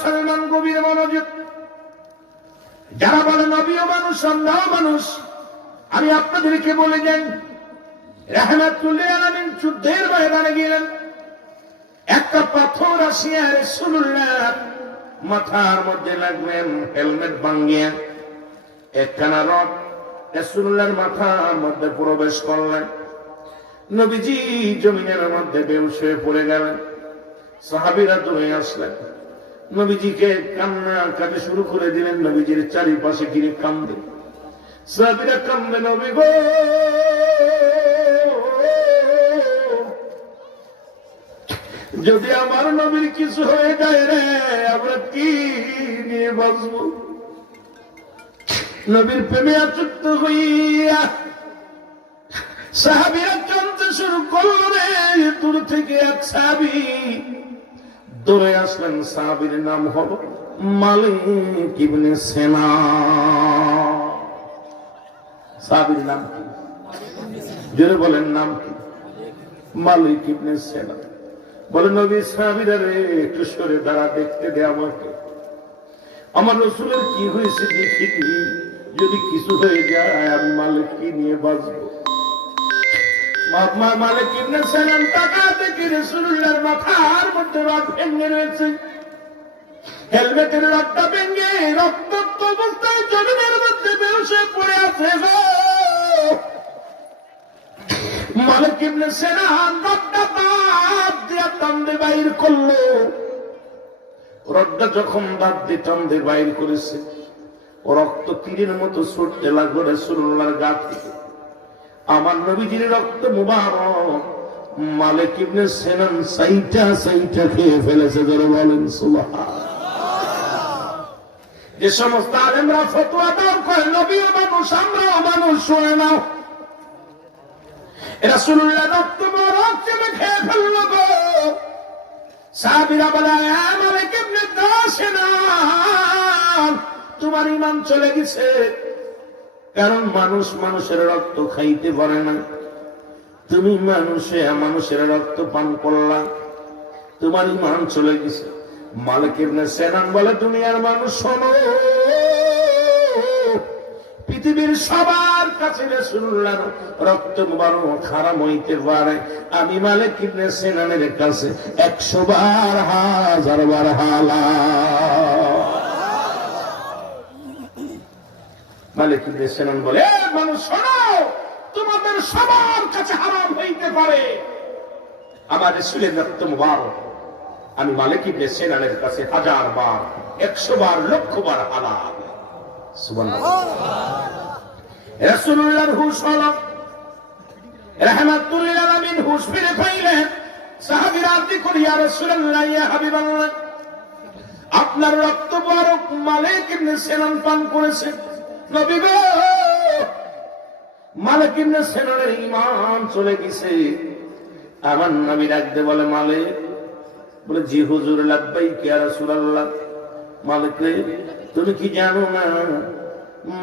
মুসলমান গভীর মনোযোগ। যারা বলে নবীও মানুষ আমরাও মানুষ, আমি আপনাদেরকে বলে যাই, রাহমাতুল্লিল আলামিন যুদ্ধের ময়দানে গেলেন, একটা পাথর আসিয়া রাসূলুল্লাহ মাথার মধ্যে লাগলেন, হেলমেট ভাঙিয়া একখানা রড রাসূলুল্লাহর মাথার মধ্যে প্রবেশ করলেন। নবীজি জমিনের মধ্যে বেহুশ হয়ে পড়ে গেলেন। সাহাবীরা দৌড়ে আসলেন, নবীজিকে কান্না কাঁদতে শুরু করে দিলেন। নবীজির চারিপাশে ঘিরে কান্দে, সাহাবীরা কান্দে, নবী গো যদি আমার নবীর কিছু হয়ে যায় রে, আমরা কি নিয়ে বাঁচব? নবীর প্রেমে আসক্ত হইয়া সাহাবীরা কাঁদতে শুরু করল রে। দূর থেকে এক সাহাবী দৌড়ে আসলেন, সাহাবীর নাম হলো মালিক ইবনে সেনা। সাহাবীর নাম কি? জোরে বলেন, নাম কি? মালিক ইবনে সেনা। বলে নবী, সাহাবীরা রে একটু সরে দাঁড়া, দেখতে দে আমাকে, আমার রাসূলের কি হয়েছে দেখিনি, যদি কিছু হয়ে যায় আমি মালিক কি নিয়ে বাঁচবো? মালিক ইবনে সেনান টাকা দেখি রাসূলুল্লাহর মাথার মধ্যে রড ভেঙে রয়েছে, হেলমেটের রডটা ভেঙে রক্তাক্ত অবস্থায় জমিনের মধ্যে বেহুশ হয়ে পড়ে আছে। মালিক ইবনে সেনান রডটা দাঁত দিয়ে টানতে বাইর করলো। রডটা যখন দাঁত দিয়ে টানতে বাইর করেছে, রক্ত তীরের মতো ছুটতে লাগলো রাসূলুল্লাহর গা থেকে। আমার নবীজির রক্ত মুবারক মালিক ইবনে সেনান সাইটা সাইটা খেয়ে ফেলেছে। যারা বলেন সুবহানাল্লাহ। যে সমস্ত আলেমরা ফতোয়া দাও কয় নবীও মানুষ আমরাও মানুষ, শুনে নাও, রাসূলুল্লাহ রক্ত মুবারক চেপে খেয়ে ফেললো গো। সাহাবীরা বলে, মালিক ইবনে সেনান তোমার ঈমান চলে গেছে, কারণ মানুষ মানুষের রক্ত খাইতে পারে না, তুমি মানুষের রক্ত পান করলা, তোমার ঈমান চলে গেছে। মালিক ইবনে সেনান বলে, তুমি আর মানুষ শোনো, পৃথিবীর সবার কাছে রাসূলুল্লাহর রক্ত মুবারক হারাম হইতে পারে, আমি মালিক ইবনে সেনানের কাছে 100 বার 1000 বার হালাল। মালিক ইবনে সেনান বলে, মানুষ শোনো, তোমাদের সবার কাছে হারাম হইতে পারে, আমার রাসূলের রক্ত মুবারক আমি মালিক ইবনে সেনানের কাছে 1000 বার 100 বার 1,00,000 বার হালাল। সুবহানাল্লাহ। রাসূলুল্লাহর হুশ হলো, রাহমাতুল্লিল আলামিন হুশ ফিরে পাইলেন। সাহাবীরা আরজি করে, ইয়া রাসূলুল্লাহ, ইয়া হাবিবাল্লাহ, আপনার রক্ত মুবারক মালিক ইবনে সেনান পান করেছে। নবী গো, মালিক ইবনে সেনানের ঈমান চলে গেছে। আমার নবী ডাকতে বলে, মালিক? বলে, জি হুজুর, লাব্বাইক ইয়া রাসূলুল্লাহ। মালিক রে, তুমি কি জানো না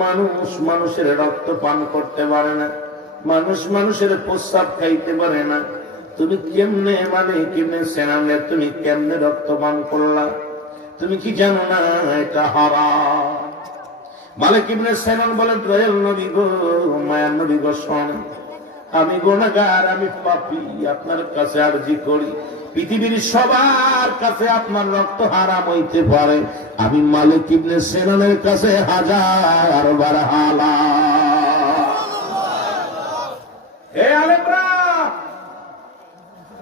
মানুষ মানুষের রক্ত পান করতে পারে না, মানুষ মানুষের প্রস্রাব খাইতে পারে না, তুমি কেমনে মালিক ইবনে সেনানের তুমি কেমনে রক্ত পান করলা? তুমি কি জানো না এটা হারাম? মালিক ইবনে সেনান বলেন, দয়াল নবী গো, মায়ার নবী গো, শোন, আমি গুনাহগার, আমি পাপী, আপনার কাছে আরজি করি, পৃথিবীর সবার কাছে আপনার রক্ত হারাম হইতে পারে, আমি মালিক ইবনে সেনানের কাছে 1000 বার হালাল। হে আলেমরা,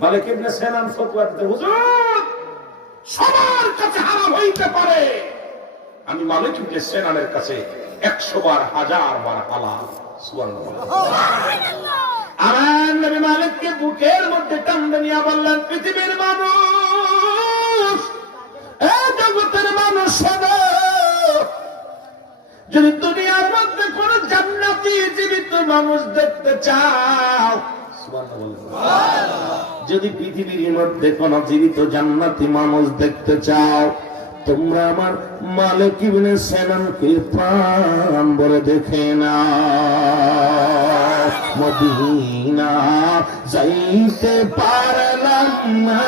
মালিক ইবনে সেনান ফতোয়া দিতে, হুজুর সবার কাছে হারাম হইতে পারে, আমি মালিক ইবনে সেনানের কাছে 100 বার 1000 বার হালাল। সুবহানাল্লাহ। আমার নবী মালিককে বুকের মধ্যে টানতে নিয়ে বললেন, পৃথিবীর মানুষ, এই জগতের মানুষ, শোনো, যদি দুনিয়ার মধ্যে কোন জান্নাতি জীবিত মানুষ দেখতে চাও, যদি পৃথিবীর মধ্যে কোন জীবিত জান্নাতি মানুষ দেখতে চাও, তোমরা আমার মালিক ইবনে সেনানকে প্রাণ ভরে দেখে না। মদিনা যাইতে পারলাম না,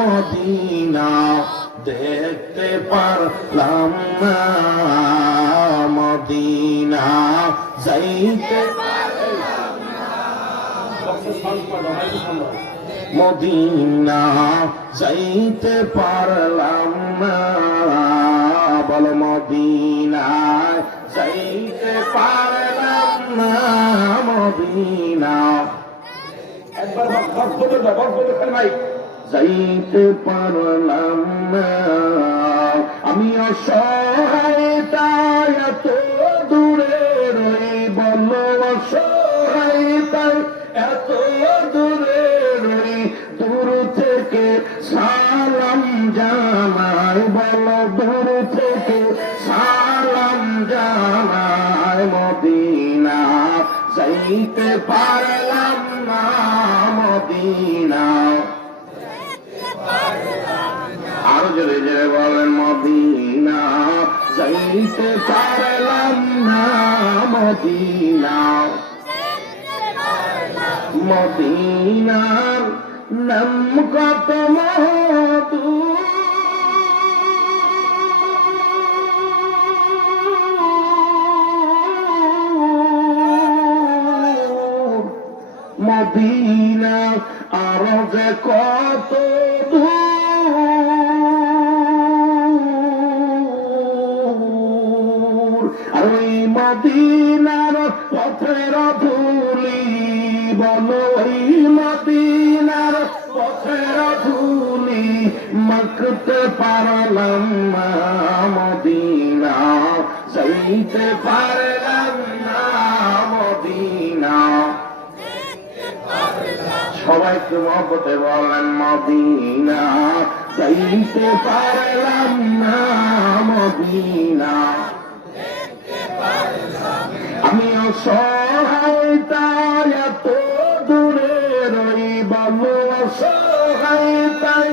মদিনা দেখতে পারলাম না মদিনা যাইতে মদিনা যাইতে পারলাম না বল মদিনা যাইতে পারলাম না মদিনা একবার ভাই যাইতে পারলাম না আমি অসহায় তাই এত দূরে রই বল অসহায় তাই এত দূরে রই দূর থেকে সালাম জানাই বল দূর থেকে সালাম জানাই মদিনা যাইতে পারলাম না মদিনা আরো জোরে জোরে বলেন মদিনা যাইতে পারলাম না মদিনা মদিনার নাম কত মধু মদিনা আরো যে কত দূর আর ওই মদিনার পথের ধুলি বলো ওই মদিনার পথের ধুলি মাখতে পারলাম না মদিনা যাইতে পারলাম না মদিনা সবাই একটু মহব্বতে বলেন মদিনা যাইতে পারলাম না মদিনা আমি অসহায় তাই এত দূরে রই বলো অসহায় তাই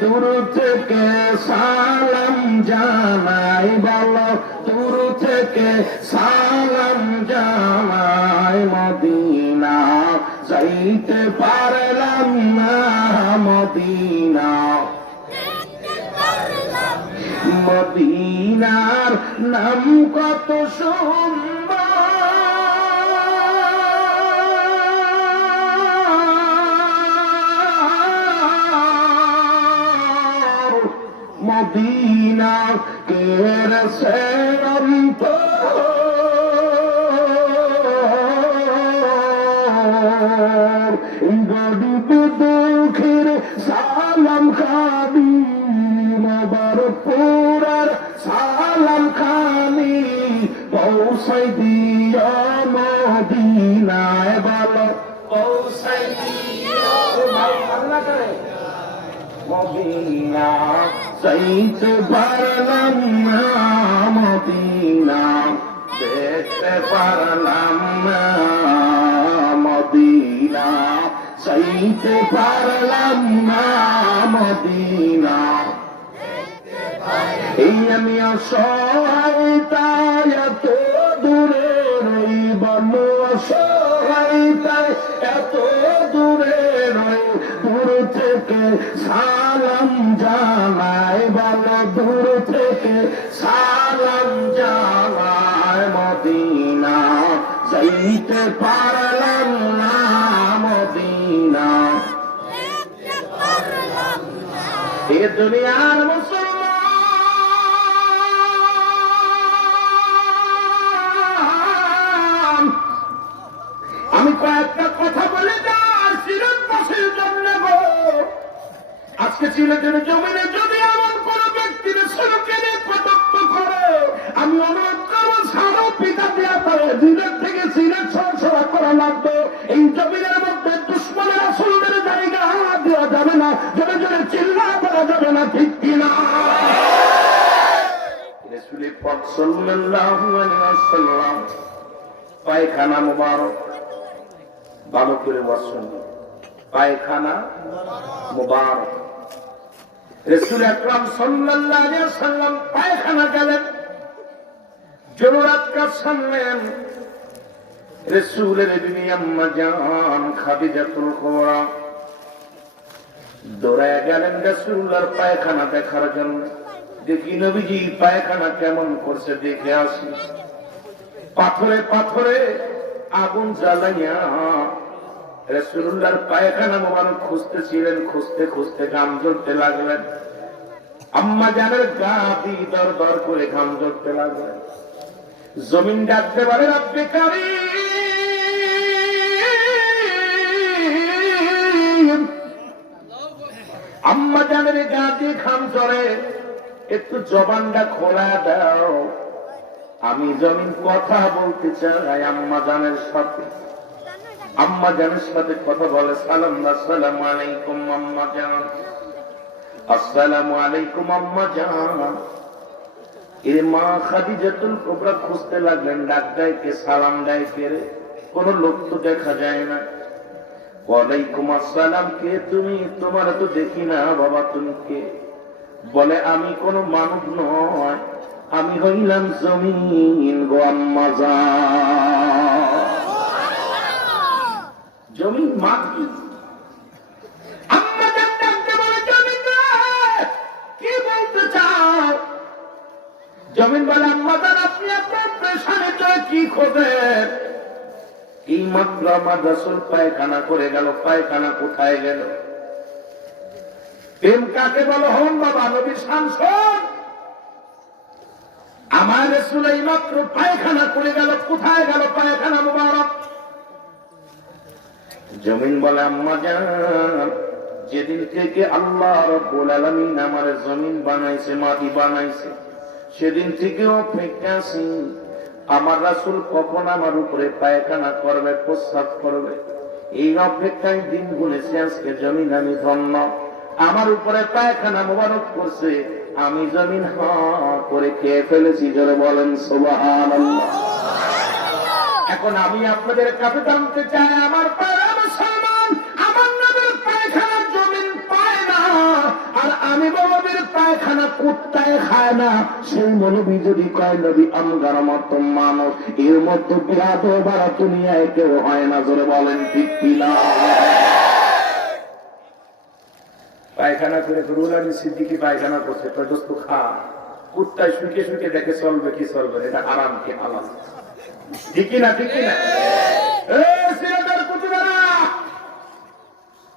দূর থেকে সালাম জানাই বলো দূর থেকে সালাম জানাই মদিনা যাইতে পারলাম না মদিনা মদিনার নাম কত সুন্দর মদিনা কের সেরন্ত গরিব দুঃখের সালাম খাবি মোবারকপুরের সালাম খানি পৌঁছাই দিও মদিনায় বলো পৌঁছাই দিও আল্লাহ করে মদিনা যাইতে পারলাম না মদিনা দেখতে পারলাম না মদিনা যাইতে পারলাম না মদিনা এই আমি অসহায় তাই এত দূরে রই বলো অসহায় তাই এত দূরে রই দূর থেকে সালাম জানাই বলো দূর থেকে সালাম জানাই মদিনা যাইতে পারলাম না মদিনা এ দুনিয়ার মুসলমান আমি কয়েকটা কথা বলে যার সিলেট পাশের জন্য আজকে সিলেটের জমিনে যদি এমন কোন ব্যক্তির সড়কের কটাক্ষ করে আমি অনুরোধ করবো সারা পিতা দেওয়া করে সিলেট থেকে সিলেট সরাসরা করা লাগবে এই জমিনের মধ্যে দুশ্মনের আসলদের জায়গা দেওয়া যাবে না জোরে জোরে চিল্লা করা যাবে না ঠিক কিনা রাসূল পাক সাল্লাল্লাহু আলাইহি ওয়াসাল্লাম পায়খানা মুবারক ভালো করে বসুন পায়খানা মুবারক রাসূল আকরাম সাল্লাল্লাহু আলাইহি ওয়াসাল্লাম পায়খানা গেলেন জরুরত का সামলেন রাসূলের বিবি আম্মা জান খাদিজাতুল কুবরা দৌড়ায় গেলেন রাসূলুল্লাহর পায়খানা দেখার জন্য। দেখি নবীজি পায়খানা কেমন করছে দেখে আসি। পাথরে পাথরে আগুন জ্বালাইয়া রাসূলুল্লাহর পায়খানা মোবারক খুঁজতেছিলেন। খুঁজতে খুঁজতে ঘাম ঝরতে লাগলেন। আম্মা জানের গা দিয়ে দর দর করে ঘাম ঝরতে লাগলেন। জমিন ডাকতে পারে রব্বে কারীম, আম্মা জানের গা দিয়ে ঘাম ঝরে, একটু জবানটা খোলা দাও, আমি জমিন কথা বলতে চাই আম্মা জানের সাথে। আম্মা জানের সাথে কথা বলে। সালাম আসসালামু আলাইকুম আম্মা জান, আসসালামু আলাইকুম আম্মা জান। এ মা খাদিজাতুল কুবরা খুঁজতে লাগলেন, ডাক দেয় কে, সালাম দেয় কে রে? কোন লোক তো দেখা যায় না। ওয়ালাইকুম আসসালাম, কে তুমি? তোমার তো দেখি না বাবা, তুমি কে? বলে আমি কোন মানব নয়, আমি হইলাম জমিন গো আম্মা জান। জমিন মা কি? আম্মা জান ডাকতে বলে জমিন কি বলতে চাও? জমিন বলে আম্মা জান আপনি আপনার পেশানে চলে কি খোঁজেন? এই মাত্র আমার রাসূল পায়খানা করে গেল। পায়খানা কোথায় গেল? প্রেম কাকে বলো? হন বাবা নবীর শান। আমার রাসূল এই মাত্র পায়খানা করে গেল। কোথায় গেল পায়খানা মুবারক? জমিন বলে আম্মা জান যেদিন থেকে আল্লাহ রাব্বুল আলামিন আমার জমিন বানাইছে, মাটি বানাইছে, সেদিন থেকে অপেক্ষা আছি আমার রাসূল কখন আমার উপরে পায়খানা করবে, প্রস্রাব করবে। এই অপেক্ষায় দিন গুনেছে। আজকে জমিন আমি ধন্য, আমার উপরে পায়খানা মোবারক করছে, আমি জমিন করে খেয়ে ফেলেছি। জোরে বলেন সুবহানাল্লাহ। এখন আমি আপনাদের কাছে জানতে চাই, আমার পাড়া মুসলমান, আমার নবীর পায়খানা জমিন পায় না, আর আমি নবীর পায়খানা কুত্তায় খায় না। সেই নবী যদি কয় নবী আমগার মতো মানুষ, এর মতো বিয়াদব বাড়া দুনিয়ায় কেউ হয় না। জোরে বলেন ঠিক কিনা? পায়খানা করে রুহুল আমিন সিদ্দিকী পায়খানা করছে, দোস্ত খা। কুত্তায় শুকে শুকে দেখে চলবে কি চলবে, এটা হারাম কি হালাল? ঠিক না? ঠিক না?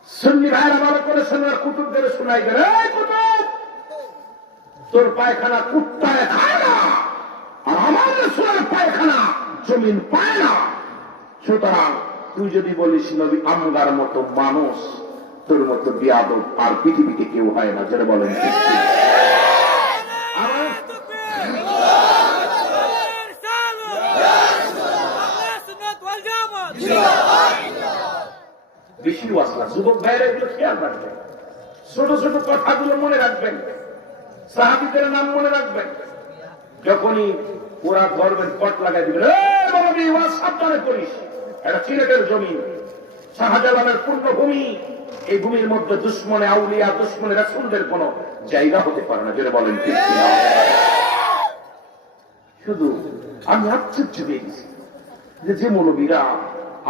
সুন্নি ভাইরা ভালো করে শোনার, কুতুবদের শোনাই গেল, কুতুব তোর পায়খানা কুত্তায় খায় না, আর আমার রাসূলের পায়খানা জমিন পায় না। সুতরাং তুই যদি বলিস নবী আমগার মতো মানুষ, তোর মতো বিয়াদব আর পৃথিবীতে কেউ হয় না। যারা বলেন বেশি ওয়াসলা। যুবক ভাইরা এগুলো খেয়াল রাখবেন, ছোট ছোট কথাগুলো মনে রাখবেন, সাহাবীদের নাম মনে রাখবেন। যখনই ওরা ধরবেন পট লাগাই দিবেন, সাবধানে করিস, এটা সিলেটের জমি, শাহজালালের পূর্ণভূমি। এই ভূমির মধ্যে দুশ্মনে আউলিয়া, দুশ্মনে রাসূলদের কোন জায়গা হতে পারে না। যেটা বলেন ঠিক কিনা? শুধু আমি আশ্চর্য হয়ে গেছি যে মৌলবীরা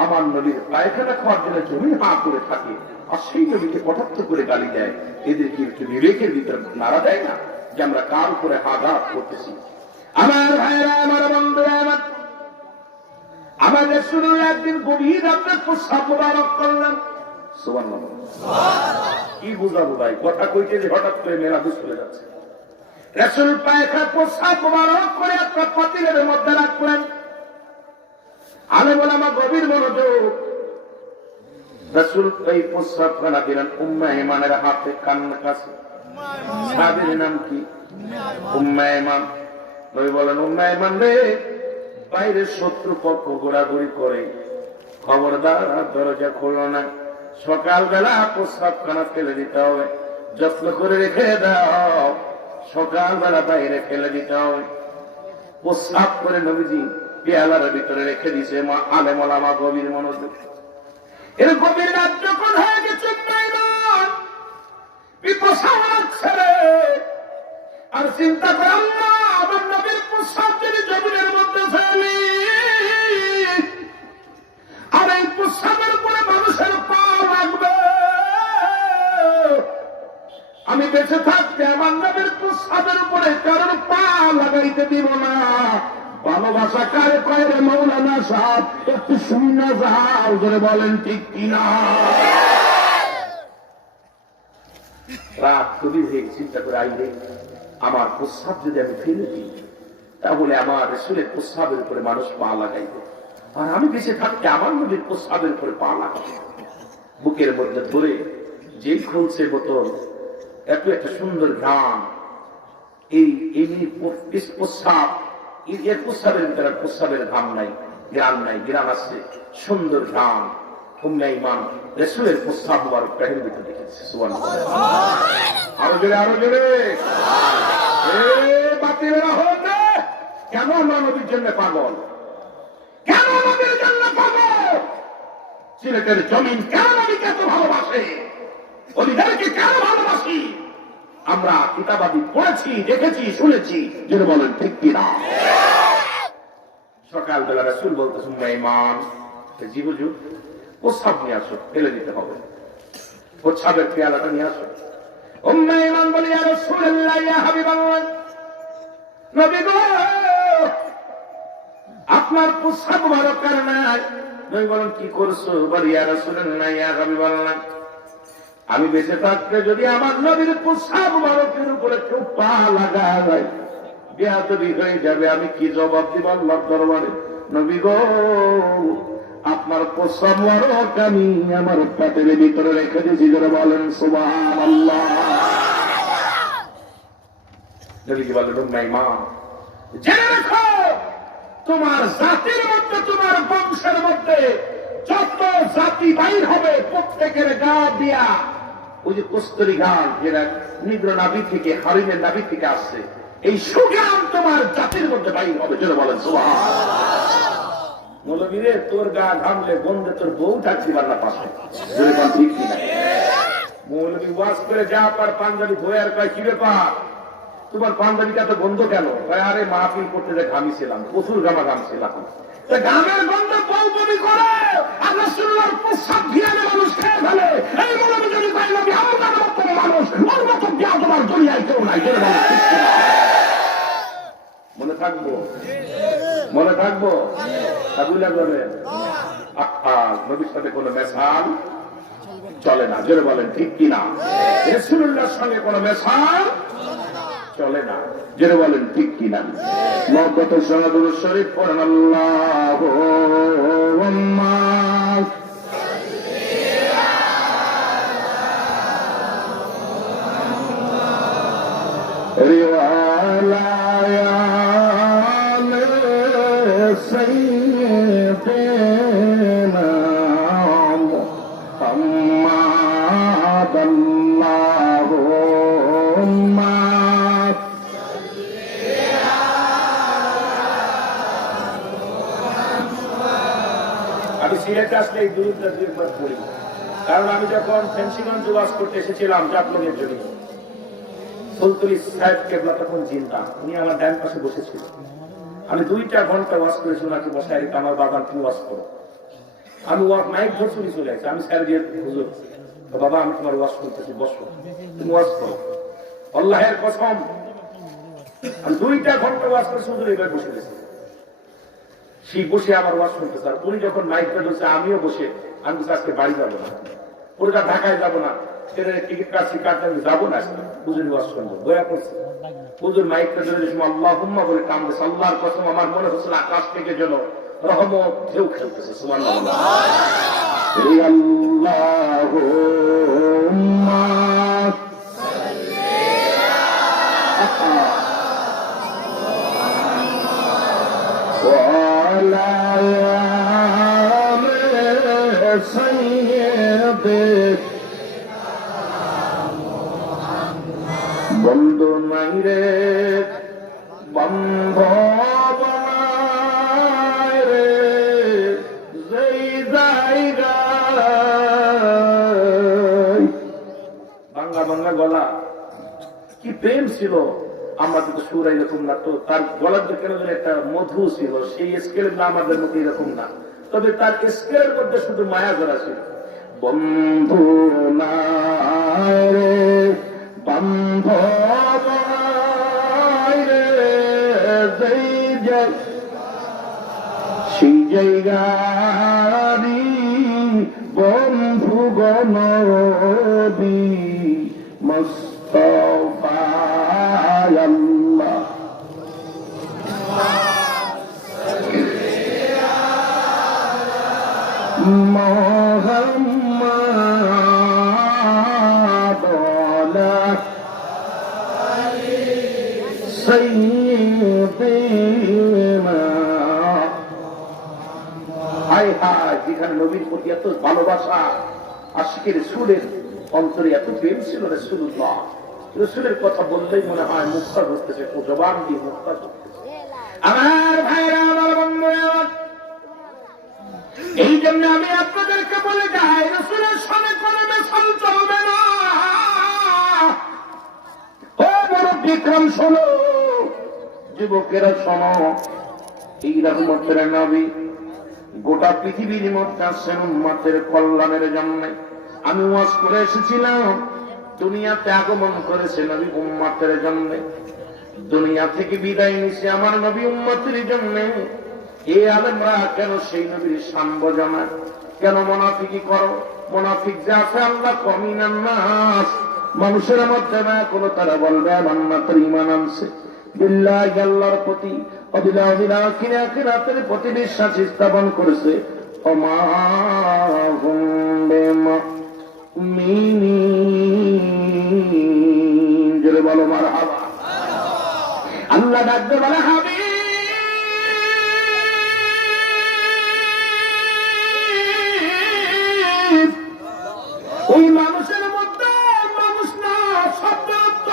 আমার নবীর পায়খানা খাওয়ার জন্য জমি হা করে থাকে, আর সেই নবীকে কটাক্ষ করে গালি দেয়। এদেরকে একটু বিবেকের ভিতরে নাড়া দেয় না যে আমরা কার করে আঘাত করতেছি? আমার ভাইরা, আমার বন্ধুরা, আমার রাসূলুল্লাহ একদিন গভীর রাতে প্রস্রাব মুবারক করলেন। সুবহানাল্লাহ। কি বুঝাবো ভাই, কথা কইতে যে হঠাৎ করে মেলা বুঝ চলে যাচ্ছে। রাসূল পায়খানা প্রস্রাব মুবারক করে একটা পাতিলের মধ্যে রাখলেন। আলেম ওলামা গভীর মনোযোগ। রাসূল এই প্রস্রাবখানা দিলেন উম্মে ঈমানের হাতে, কান্না কাছে। সাহাবীর নাম কি? উম্মে ঈমান। নবী বলেন, উম্মে ঈমান রে, বাইরের শত্রু পক্ষ ঘোরাঘুরি করে, খবরদার দরজা খোলো না। সকালবেলা প্রস্রাবখানা ফেলে দিতে হবে, যত্ন করে রেখে দাও, সকালবেলা বাইরে ফেলে দিতে হবে। প্রস্রাব করে নবীজি পেয়ালার ভিতরে রেখে দিছে। মা আলেম ওলামা গভীর মনোযোগ। এর গভীর রাত যখন হয়ে গেছে, আর চিন্তা করেন না, আমার নবীর প্রস্রাব যদি জমিনের মধ্যে ফেলি, আর এই প্রস্রাবের উপরে মানুষের পা লাগবে, আমি বেঁচে থাকতে আমার নবীর প্রস্রাবের উপরে কারোর পা লাগাইতে দিব না। ভালোবাসা কারে কয় রে মৌলানা সাহেব, একটু শুনে যাও, ধরে বলেন ঠিক কিনা। রাত কবি হয়ে চিন্তা করে আইলে আমার প্রস্রাব যদি আমি ফেলে দিই, তাহলে আমার রাসূলের প্রস্রাবের উপরে মানুষ পা লাগাইবে, আর আমি বেঁচে থাকতে আমার নবীর প্রস্রাবের উপরে পা লাগাবো। বুকের মধ্যে ধরে যেই খুলছে বোতল, এত একটা সুন্দর ঘ্রাণ, এই প্রস্রাব, এর প্রস্রাবের ভিতরে প্রস্রাবের ঘাম নাই, গ্রাম নাই, গ্রাম আছে সুন্দর ঘ্রাণ। উম্মে ঈমান রাসূলের প্রস্রাব মুবারক পেটের ভিতরে দেখেছে। সুবহানাল্লাহ। আরো জোরে, আরো জোরে। বাতিলেরা হতে কেন আমরা নবীর জন্য পাগল? কেন নবীর জন্য পাগল? সিলেটের জমিন কেন নবীকে এত ভালোবাসে? ওলিদেরকে কেন ভালোবাসি? আমরা কিতাবাদি পড়েছি, দেখেছি, শুনেছি, যেন বলেন ঠিক কিনা। সকালবেলা রাসূল বলতেছে, উম্মে ঈমান জি হুজুর, প্রস্রাব নিয়ে আসো, ফেলে দিতে হবে, প্রস্রাবের পেয়ালাটা নিয়ে আসো। উম্মে ঈমান বলে, ইয়া রাসূলুল্লাহ, ইয়া হাবিবাল্লাহ, নবী গো, আপনার প্রস্রাব মুবারক কারণে। নবী বলেন, কি করছো? বলে, ইয়া রাসূলুল্লাহ, ইয়া হাবিবাল্লাহ, আমি বেঁচে থাকতে যদি আমার নবীর প্রস্রাব মুবারকের উপরে কেউ পা লাগায়, বেয়াদবি হয়ে যাবে। আমি কি জবাব দিব আল্লাহর দরবারে? নবী গো, আপনার প্রস্রাব মুবারক আমি আমার পেটের ভিতরে রেখে দিয়েছি, যারা বলেন সুবহানাল্লাহ। নবীজি বললেন, উম্মে ঈমান, জেনে রাখো, তোমার জাতির মধ্যে, তোমার বংশের মধ্যে যত জাতি বাইর হবে, প্রত্যেকের গা দিয়া ওই যে কস্তুরী গান, যেটা নিগ্র নাভি থেকে, হরিণের নাভি থেকে আসছে, এই সুগান তোমার জাতির মধ্যে বাইর হবে, যেন বলেন সুবহানাল্লাহ। মৌলবীরে, তোর গা ঘামলে বন্ধে তোর বউ থাকছি বান্না পাশে, ঠিক কিনা? মৌলবী ওয়াজ করে যা পার পাঞ্জাবি ধোয় আর কয়, কি ব্যাপার তোমার পাঞ্জাবিটা তো বন্ধ কেন? আরে মাহফিল করতে যে ঘামিছিলাম, প্রচুর ঘামা ঘামছিলাম। গামের গন্ধ বউ বমি করে, আর রাসূলুল্লাহর প্রস্রাব ঘিরানে মানুষ খেয়ে ফেলে। এই মৌলবী যদি কয় নবী আমার মতো মানুষ, ওর মতো দেয়া তোমার দুনিয়ায় কেউ নাই, মনে থাকবো, মনে থাকবো। আবুলা বলেন, নবীর সাথে কোনো মেশাল চলে না, জোরে বলেন ঠিক কিনা। রাসূলুল্লাহর সঙ্গে কোনো মেশাল চলে না, জোরে বলেন ঠিক কিনা। মহব্বত সনদুল শরীফ পড়েন, আল্লাহুম্মা রিওয়ালায়া সাইয়্যিদিনা মুহাম্মাদ, আল্লাহুম্মা আমি সিলেটে আসলে এই দুরূদটা দুইবার পড়ি, কারণ আমি যখন ফেন্সিগঞ্জ ওয়াজ করতে এসেছিলাম জাফলংয়ের জন্য, সুলতুল সাহেব কেবলা তখন জিন্দা, উনি আমার ডান পাশে বসেছিল। আমি 2টা ঘন্টা ওয়াজ করেছি, ওনাকে বসাই আমার বাবা তুমি ওয়াজ করো। আমি মাইক ধরছি, চলে আসছি, আমি স্যার দিয়ে, হুজুর বাবা আমি তোমার ওয়াজ করতেছি, বসো তুমি ওয়াজ করো। আল্লাহের কসম, আমি 2টা ঘন্টা ওয়াজ করেছি, হুজুর এবার বসে গেছি। সেই বসে আমার ওয়াজ শুনতেছে, আর উনি যখন মাইকটা ধরছে আমিও বসে, আমি আজকে বাড়ি যাবো না, পুরোটা ঢাকায় যাবো না, টিকিট কাটছি, কাটতে আমি যাবো না, হুজুর ওয়াজ শুনবো, দয়া করছে। হুজুর মাইকটা ধরে আল্লাহুম্মা বলে কামড়েছে। আল্লাহর কসম, আমার মনে হচ্ছে আকাশ থেকে যেন রহমত ঢেউ খেলতেছে। সুবহানাল্লাহ। আল্লাহুম্মা বন্ধু নাই রে, বন্ধ রে, যেই জায়গা বাংলা বাংলা গলা, কি প্রেম ছিল। আমরা কিন্তু সুর এরকম না, তো তার গলার যে কেন একটা মধু ছিল, সেই স্কেলের না আমাদের মধ্যে এরকম না, তবে তার স্কেলের মধ্যে শুধু মায়া ধরা ছিল। বন্ধু নাই রে, বান্ধব সেই জায়গারি বন্ধু গণবি মুস্তাফা আল্লাহ মুহাম্মদ সাইয়্যিদিনা। হায় হায়, যেখানে নবীর প্রতি এত ভালোবাসা, আশিকের রাসূলের অন্তরে এত প্রেম ছিল, রাসূলুল্লাহ রাসূলের কথা বললেই মনে হয় মুক্তা ধরতেছে, জবান দিয়ে মুক্তা ধরতেছে। আমার ভাইরা, আমার বন্ধুরা, এই জন্য আমি আপনাদেরকে বলে যাই, রাসূলের সামনে কোনো মেশাল চলবে না। ও মুরব্বিকরাম শোনো, যুবকেরা শোনো, এই রহমতের নবী গোটা পৃথিবীর মধ্যে আসছেন উম্মতের কল্যাণের জন্য। আমি ওয়াজ করে এসেছিলাম, দুনিয়াতে আগমন করেছে নবী উম্মতের জন্য, দুনিয়া থেকে বিদায় নিছে আমার নবী উম্মতের জন্য। এই আলেমরা কেন সেই নবীর সাম্য জানা, কেন মুনাফিকি করো? মুনাফিক যে আছে আল্লাহ কমিনান নাস, মানুষের মধ্যে না কোনো, তারা বলবে আল্লাহর ঈমান আনছে, বিল্লাহি আল্লাহর প্রতি, অবিল আখিরাতের প্রতি বিশ্বাস স্থাপন করেছে। ওমা হুম বিমুমিনিন, জোরে বলো মারহাবা। আল্লাহ ডাকতে বলে হাবিব, ওই মানুষের মধ্যে মানুষ না, শব্দ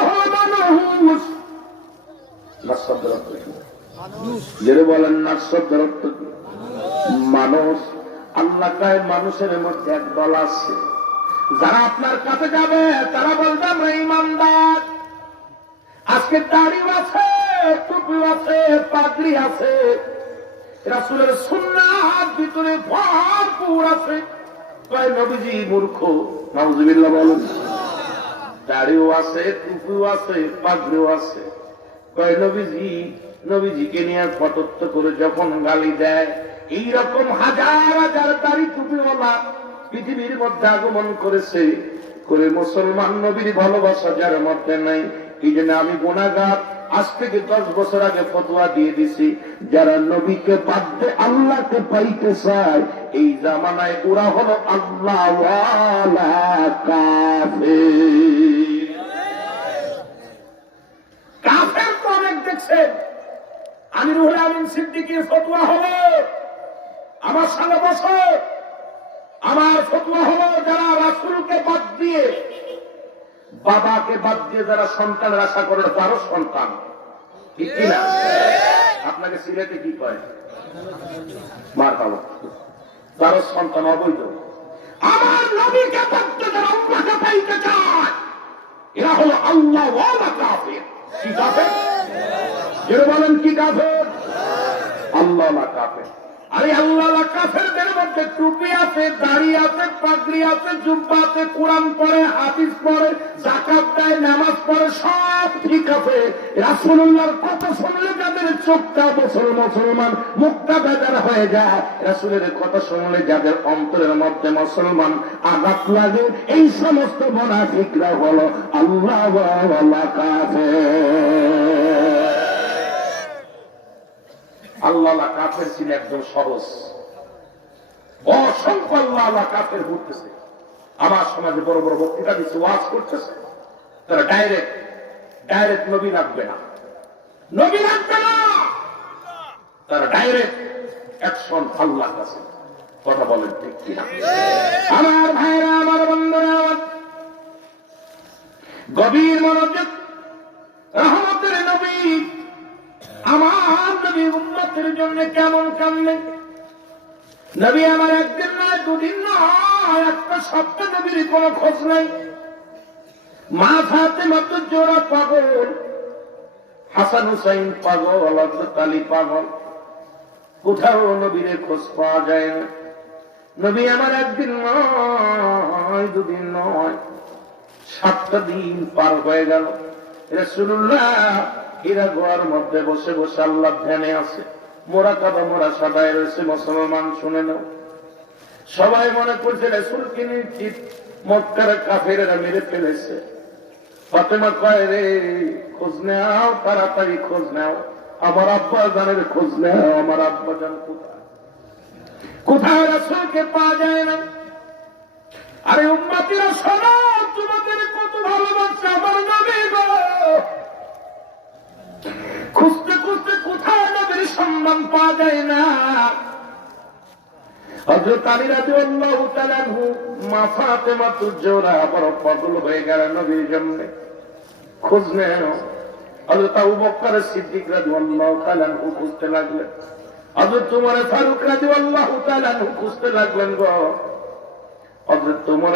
হলো মানুষ। না শব্দের অর্থ কি? যেটা বলেন না শব্দের অর্থ কি? মানুষ। আল্লাহ কয় মানুষের মধ্যে এক দল আছে, যারা আপনার কাছে যাবে তারা বলবে আমরা ঈমানদার। আজকে দাড়ি আছে, টুপি আছে, পাগড়ি আছে, রাসূলের সুন্নাত ভিতরে ভরপুর আছে। কয় নবীজি মূর্খ, নাউযুবিল্লাহ বলেন। দাড়িও আছে, টুপিও আছে, পাগড়িও আছে। কয় নবীজিকে নিয়ে কটত্ব করে যখন গালি দেয়, এইরকম হাজার হাজার দাড়ি টুপিওয়ালা পৃথিবীর মধ্যে আগমন করেছে, করে মুসলমান নবীর ভালোবাসা যার মধ্যে নাই। এই জন্য আমি গুনাহগার, আজ থেকে 10 বছর আগে ফতোয়া দিয়ে দিছি, যারা নবীকে বাদ দিয়ে আল্লাহকে পাইতে চায়, এই জামানায় ওরা হলো আল্লাহওয়ালা কাফের। কাফের তো অনেক দেখছেন। আমিরুল আমিন সিদ্দিকীর ফতোয়া হলো, আমার সামনে বসে, আমার ফতোয়া হলো যারা রাসূলকে বাদ দিয়ে, বাবাকে বাদ দিয়ে যারা সন্তানের আশা করে, তারও সন্তান, ঠিক কিনা? আপনাকে সিলেটে কি কয়? মার খাবো, তারও সন্তান অবৈধ। আমার নবীকে বাদ দিয়ে যারা আল্লাহকে পাইতে চায়, এরা হলো আল্লাহওয়ালা কাফের। কি কাফের? যেটা বলেন কি কাফের? আল্লাহওয়ালা কাফের। আরে আল্লাহওয়ালা কাফেরদের মধ্যে টুপি আছে, দাড়ি আছে, পাগড়ি আছে, জুব্বা আছে, কোরআন পড়ে, হাদিস পড়ে, যাকাত দেয়, নামাজ পড়ে, সব ঠিক আছে। রাসূলুল্লাহর কথা শুনলে যাদের চোখটা মুসলমান, মুখটা বেজার হয়ে যায়, রাসূলের কথা শুনলে যাদের অন্তরের মধ্যে মুসলমান আঘাত লাগে, এই সমস্ত মুনাফিকরা হলো আল্লাহওয়ালা কাফের। আল্লাহওয়ালা কাফের ছিল একদম সহজ, অসংখ্য আল্লাহওয়ালা কাফের ঘুরতেছে আমার সমাজে, বড় বড় বক্তৃতা দিচ্ছে, ওয়াজ করতেছে, তারা ডাইরেক্ট নবী রাখবে না, তারা ডাইরেক্ট অ্যাকশন আল্লাহর কাছে। কথা বলেন ঠিক কিনা? আমার ভাইরা, আমার বন্ধুরা, গভীর মনোযোগ। রহমতের নবী, আমার নবী উম্মতের জন্য কেমন কান্দে। নবী আমার একদিন নয়, দুদিন নয়, একটা সপ্তাহ নবীর কোনো খোঁজ নাই। মা ফাতেমা তো জোড়া পাগল, হাসান হুসাইন পাগল, হযরত আলী পাগল, কোথাও নবীর খোঁজ পাওয়া যায় না। নবী আমার একদিন নয়, দুদিন নয়, 7টা দিন পার হয়ে গেল। রাসূলুল্লাহ হীরা গুহার মধ্যে বসে বসে আল্লাহ ধ্যানে আছে, মোরাকাবা মোরাকাবায় রয়েছে। মুসলমান শুনে নাও, সবাই মনে করছে রাসূলকে নিশ্চিত মক্কার কাফেররা মেরে ফেলেছে। ফাতেমা কয়, রে খোঁজ নাও, তাড়াতাড়ি খোঁজ নাও, আমার আব্বা জানের খোঁজ নাও, আমার আব্বা জান কোথায়? কোথায় রাসূলকে পাওয়া যায় না। আরে উম্মতিরা শোনো, তোমাদের কত ভালোবাসা আমার নবী গো। খুঁজতে খুঁজতে কোথায় নবীর সম্মান পাওয়া যায় না। হযরত আলী রাদিয়াল্লাহু তাআলা আনহু মা ফাতেমা তুজোরা বড় পাগল হয়ে গেল নবীর জন্য, খোঁজ নেন। হযরত আবু বকর সিদ্দিক রাদিয়াল্লাহু তাআলা আনহু খুঁজতে লাগলেন, হযরত ওমর ফারুক রাদিয়াল্লাহু তাআলা আনহু খুঁজতে লাগলেন গো। হযরত ওমর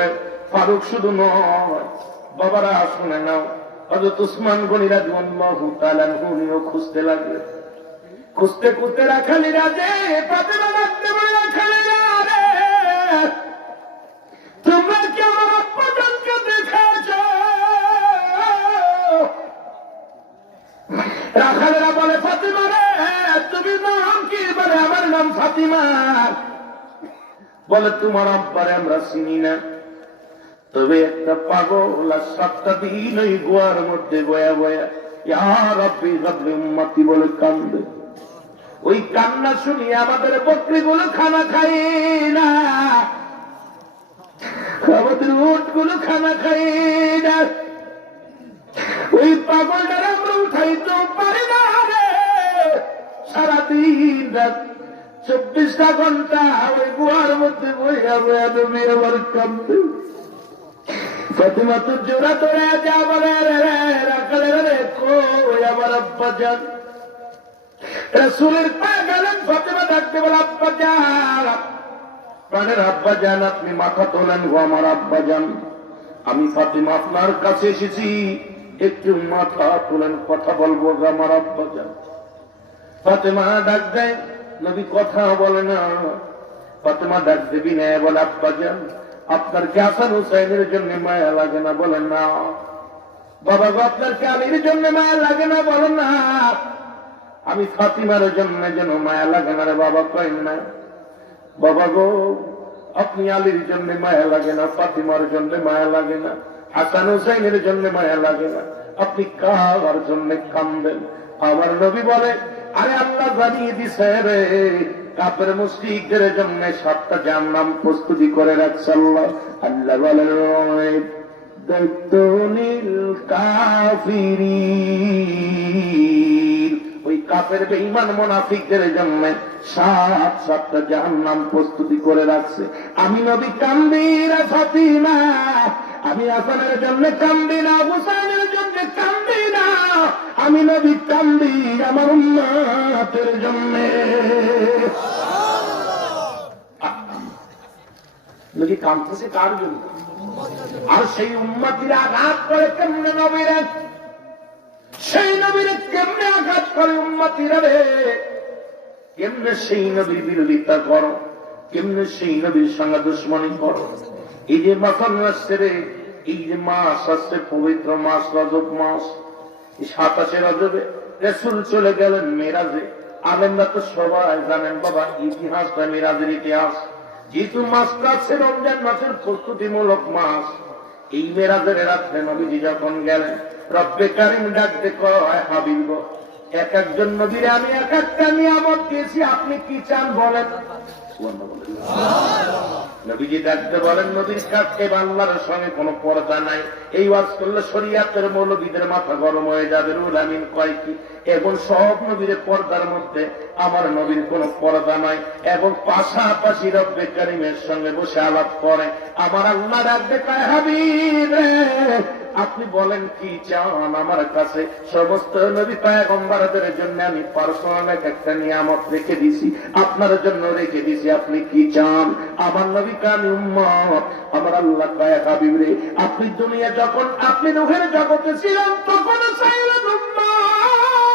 ফারুক শুধু নয়, বাবারা শুনে নাও, হযরত উসমান গনি রাদিয়াল্লাহু তাআলা আনহুও খুঁজতে লাগলেন। খুঁজতে খুঁজতে রাখালিরা যে ফাতেমা ডাকতে বলে, রাখালিরা রে, তোমরা কি আমার আব্বা জানকে দেখেছ? রাখালেরা বলে, ফাতিমা রে, তুমি নাম কি? বলে, আমার নাম ফাতিমা। বলে, তোমার আব্বারে আমরা চিনি না, তবে একটা পাগল 7টা দিন ওই গুহার মধ্যে বয়া বয়া ইয়া রাব্বি গাবলি উম্মতি বলে কান্দে। ওই কান্না শুনিয়ে আমাদের বকরিগুলো খানা খায় না, আমাদের উটগুলো খানা খায় না। ওই পাগলটার আমরা উঠাইতে পারি না রে। সারাদিন রাত 24টা ঘন্টা ওই গুহার মধ্যে বইয়া বয়া তুমি আমার কান্দে। ফাতিমা তো জোড়া ধরে যা বলে, রাখালে রে কই আমার আব্বা জান? রাসূলের পায়ে গেলেন, ফাতিমা ডাকতে বলে, আব্বা জান, প্রাণের আব্বা জান, আপনি মাথা তোলেন গো আমার আব্বা জান। আমি ফাতিমা আপনার কাছে এসেছি, একটু মাথা তোলেন, কথা বলবো গো আমার আব্বা জান। ফাতিমা ডাক দেয়, নবী কথা বলে না। ফাতিমা ডাক দেবি না, বলে, আব্বা জান, আপনার কি হাসান হুসাইনের জন্য মায়া লাগে না? বলেন না। বাবা গো, আপনার কি আলীর জন্য মায়া লাগে না? বলেন না। আমি ফাতিমার জন্য যেন মায়া লাগে না রে বাবা, কয়েন না। বাবা গো, আপনি আলীর জন্য মায়া লাগে না, ফাতিমার জন্য মায়া লাগে না, হাসান হুসাইনের জন্য মায়া লাগে না, আপনি কার জন্য কাঁদেন? আমার নবী বলে, আরে আল্লাহ জানিয়ে দিছে রে, কাফের মুশরিকদের জন্য 7টা জাহান্নাম প্রস্তুতি করে রাখছে আল্লাহ। আল্লাহ বলেন, দায়িত্বনীল কাফিরিন, ওই কাফের বেঈমান মুনাফিকদের জন্য 7টা জাহান্নাম প্রস্তুতি করে রাখছে। আমি নবী কান্দি রে ফাতিমা, আমি হাসানের জন্য কান্দি না, হুসাইনের জন্য কান্দি না, আমি নবী কান্দি আমার উম্মতের জন্য। নবী কাঁদতেছে কার জন্য? আর সেই উম্মতিরা আঘাত করে কেমনে নবীরা, সেই নবীরে কেমনে আঘাত করে উম্মতিরা রে, কেমনে সেই নবীর বিরোধিতা করো, কেমনে সেই নবীর সঙ্গে দুশ্মনী করো। এই যে মাসান আসছে রে, এই যে মাস আসছে, পবিত্র মাস রজব মাস, 27 রজবে রাসূল চলে গেলেন মেরাজে। আলেমরা তো সবাই জানেন বাবা ইতিহাসটা, মেরাজের ইতিহাস। যেহেতু মাসটা আছে রমজান মাসের প্রস্তুতিমূলক মাস, এই মেরাজের রাত্রে নবীজি যখন গেলেন, রব্বে কারিম ডাকতে কয়, হাবিব, এক একজন নবীরে আমি এক একটা নিয়ামত দিয়েছি, আপনি কি চান বলেন? নবীজি ডাকতে বলেন, নবীর কাছে আল্লাহর সঙ্গে কোনো পর্দা নাই। এই ওয়াজ করলে শরীয়তের মৌলবীদের মাথা গরম হয়ে যাবে। রুল আমিন কয় কি, এবং সব নবীর পর্দার মধ্যে আমার নবীর কোনো পর্দা নাই, এবং পাশাপাশি রব্বে কারিমের সঙ্গে বসে আলাপ করে। আমার আল্লাহ ডাকতে কয়, হাবিব আপনি বলেন কি চান আমার কাছে? সমস্ত নবী পয়গম্বরদের জন্য আমি পার্সোনাল একটা নিয়ামত রেখে দিছি, আপনার জন্য রেখে দিছি, আপনি কি চান? আমার নবী কামি উম্মত। আমার আল্লাহ কয়, হাবিব রে, আপনি দুনিয়া যখন আপনি রূহের জগতে ছিলেন তখন চাইলেন উম্মত,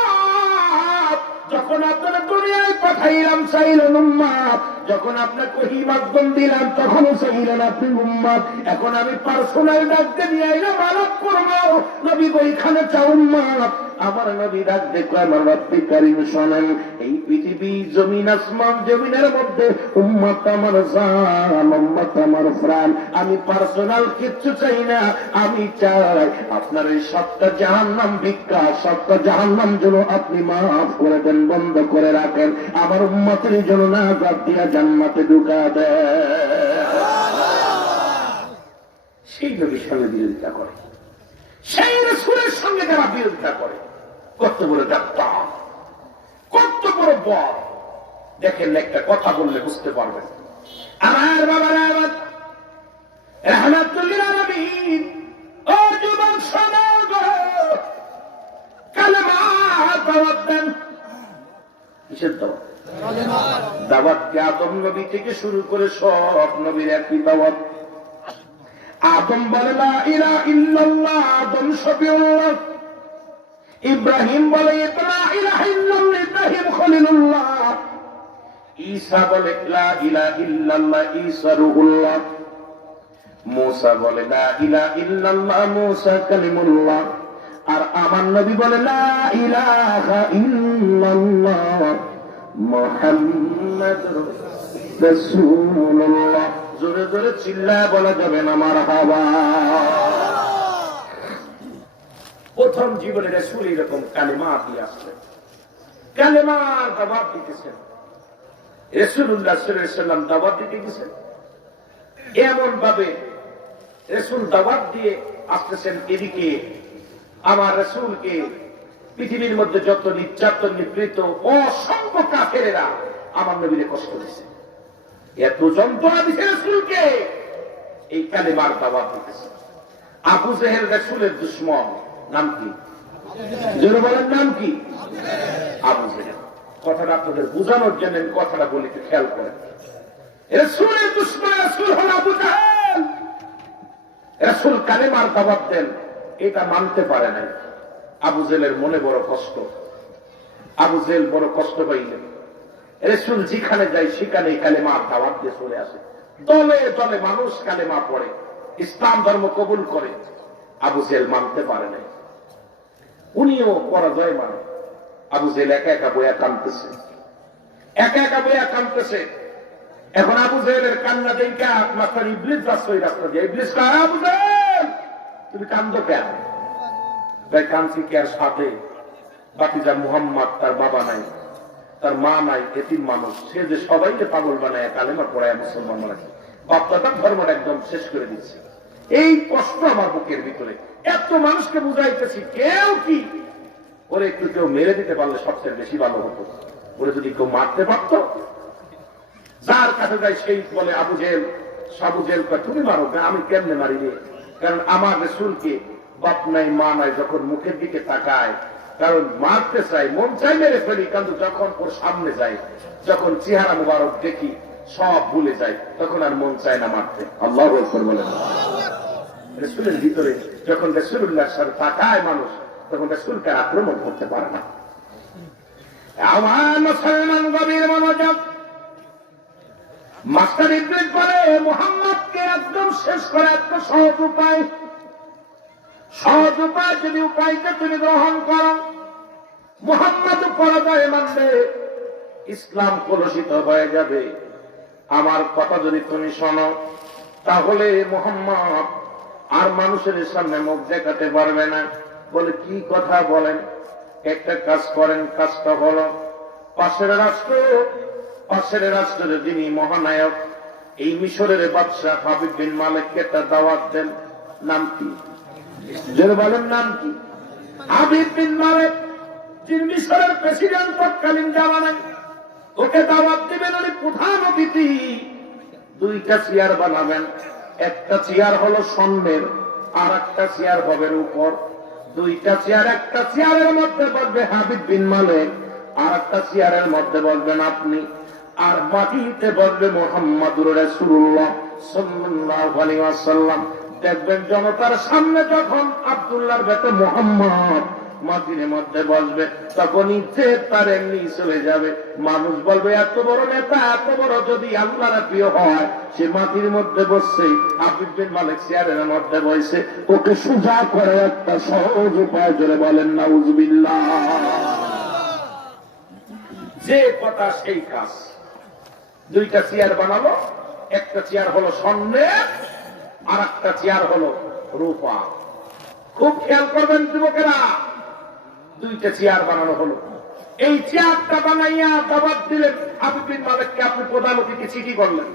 যখন আপনার দুনিয়ায় পাঠাইলাম চাইলেন উম্মত, যখন আপনাকে ওহী মাধ্যম দিলাম তখনও চাইলেন আপনি উম্মত, এখন আমি পার্সোনাল ডাকতে নিয়ে আইলাম আলাপ করবো, নবী ওইখানে চাও উম্মত। আমার নবী ডাক দেখো, আমার রব্বি কারীম শোনেন, এই পৃথিবী জমিন আসমান জমিনের মধ্যে উম্মত আমার জান, উম্মত আমার প্রাণ, আমি পার্সোনাল কিচ্ছু চাই না, আমি চাই আপনার এই সবটা জাহান্নাম ভিক্ষা, সবটা জাহান্নাম যেন আপনি মাফ করে দেন, বন্ধ করে রাখেন, আমার উম্মতের জন্য নাজাত দিয়া জান্নাতে ঢুকা দেন। সেই নবীর সঙ্গে বিরোধিতা করে, সেই রাসূলের সঙ্গে যারা বিরোধিতা করে, কত বড় ডাক্তার, কত বড় বল। দেখেন একটা কথা বললে বুঝতে পারবেন। আমার বাবারা, আমার রাহমাতুল্লিল আলামিন, ও যুবক সমাজ, কালেমা দাওয়াত দেন। কিসের দাওয়াত? দাওয়াত কে আদম নবী থেকে শুরু করে সব নবীর একই দাওয়াত। আদম বলে লা ইলাহা ইল্লাল্লাহ, আদম শফিউল্লাহ। ইব্রাহিম বলে লা ইলাহা ইল্লাল্লাহ, ইব্রাহিম খলিলুল্লাহ। ঈসা বলে লা ইলাহা ইল্লাল্লাহ, ঈসা রূহুল্লাহ। মুসা বলে লা ইলাহা ইল্লাল্লাহ, মুসা কালিমুল্লাহ। আর আমার নবী বলে লা ইলাহা ইল্লাল্লাহ, মুহাম্মাদুর রাসূলুল্লাহ। জোরে জোরে চিল্লায় বলা যাবে না মারহাবা। প্রথম জীবনে রাসূল এরকম কালেমা দিয়ে আসলেন, কালেমার দাওয়াত দিতেছেন। রাসূলুল্লাহ সাল্লাল্লাহু আলাইহি ওয়াসাল্লাম দাওয়াত দিতে গেছেন, এমন ভাবে রাসূল দাওয়াত দিয়ে আসতেছেন। এদিকে আমার রাসূলকে পৃথিবীর মধ্যে যত নির্যাতন নিপীড়িত অসংখ্য কাফেরেরা আমার নবীরে কষ্ট দিয়েছে, এত যন্ত্রণা দিয়েছে রাসূলকে, এই কালেমার দাওয়াত দিতেছে। আবু জেহেল রাসূলের দুশমন, নাম কি? জোরে বলেন, নাম কি? আবু জেহেল। কথাটা আপনাদের বোঝানোর জন্য কথাটা বলি, খেয়াল করেন। রাসূলের দুশমন রাসূল হল আবু জেহেল। রাসূল কালেমার দাওয়াত দেন, এটা মানতে পারে নাই। আবু জেহেলের মনে বড় কষ্ট, আবু জেহেল বড় কষ্ট পাইলেন। রাসূল যেখানে যায় সেখানে কালেমার দাওয়াত দিয়ে চলে আসে, দলে দলে মানুষ কালেমা পড়ে, ইসলাম ধর্ম কবুল করে। আবু জেহেল মানতে পারে নাই, উনিও পরাজয় মানে। আবু জেহেল একা একা বইয়া কাঁদতেছে, একা একা বইয়া কাঁদতেছে। এখন আবু জেহেলের কান্না দেখা মাস্টার ইবলিস যাচ্ছে ওই রাস্তা দিয়ে। ইবলিস কয়, আবু জেহেল তুমি কান্দো কেন? তাই কাঁদছি কি আর সাথে বাতিজা মুহাম্মদ, তার বাবা নাই, তার মা নাই, এতিম মানুষ, সে যে সবাইকে পাগল বানায় কালেমা পড়ায় মুসলমান বানাচ্ছে, বাপদাদার ধর্মটা একদম শেষ করে দিচ্ছে। এই কষ্ট আমার বুকের ভিতরে, এত মানুষকে বুঝাইতেছি, কেউ কি ওরে একটু কেউ মেরে দিতে পারলে সবচেয়ে বেশি ভালো হতো। ওরে যদি কেউ মারতে পারত, যার কাছে যায় সেই বলে আবু জেহেল। আবু জেহেল কয়, তুমি মারো, আমি কেমনে মারি রে? কারণ আমার রাসূলকে বাপ নাই মা নাই, যখন মুখের দিকে তাকায়, কারণ মারতে চাই, মন চাই মেরে ফেলি, কিন্তু যখন ওর সামনে যাই, যখন চেহারা মুবারক দেখি, সব ভুলে যায়, তখন আর মন চায় না মারতে। আল্লাহু আকবার বলেন। রাসূলের ভিতরে যখন রাসূলুল্লাহর সাথে তাকায় মানুষ, তখন রাসূলকে আক্রমণ করতে পারে না। আমার মুসলমান গভীর মনোযোগ। মাস্টার ইবলিস বলে মুহাম্মদকে একদম শেষ করে একটা সহজ উপায়, সহজ উপায়, যদি উপায়টা তুমি গ্রহণ করো, মুহাম্মদ পরাজয় মানবে, ইসলাম কলুষিত হয়ে যাবে। আমার কথা যদি তুমি শোনো, তাহলে মুহাম্মদ আর মানুষের সামনে মুখ দেখাতে পারবে না। বলে কি কথা বলেন? একটা কাজ করেন, কাজটা হলো পাশের রাষ্ট্রের যিনি মহানায়ক, এই মিশরের বাদশাহ হাবিব বিন মালিককে একটা দাওয়াত দেন। নাম কি? যারা বলেন নাম কি? হাবিব বিন মালিক, যিনি মিশরের প্রেসিডেন্ট তৎকালীন জামানায়, ওকে দাওয়াত দিবেন। উনি প্রধান অতিথি। দুইটা চেয়ার বানাবেন, একটা চেয়ার হলো সামনের, আর একটা চেয়ার হবে উপর। দুইটা চেয়ার, একটা চেয়ারের মধ্যে বসবে হাবিব বিন মালিক, আর একটা চেয়ারের মধ্যে বসবেন আপনি, আর বাকিতে বসবে মুহাম্মাদুর রাসূলুল্লাহ সাল্লাল্লাহু আলাইহি ওয়াসাল্লাম। দেখবেন জনতার সামনে যখন আব্দুল্লাহর বেটা মুহাম্মদ মাটির মধ্যে বসবে, তখন ইচ্ছে তার এমনি চলে যাবে। মানুষ বলবে এত বড় নেতা, এত বড় যদি আল্লাহর প্রিয় হয়, সে মাটির মধ্যে বসছে, হাবিব বিন মালিক চেয়ারের মধ্যে বসে, ওকে সোজা করে একটা সহজ উপায় জোরে বলেন নাউজুবিল্লাহ। যে কথা সেই কাজ। দুইটা চেয়ার বানালো, একটা চেয়ার হলো স্বর্ণের, আর একটা চেয়ার হলো রূপা। খুব খেয়াল করবেন যুবকেরা, দুইটা চেয়ার বানানো হলো। এই চেয়ারটা বানাইয়া দাওয়াত দিলেন হাবিব বিন মালিককে, আপনি প্রধান অতিথি চিঠি করলেন,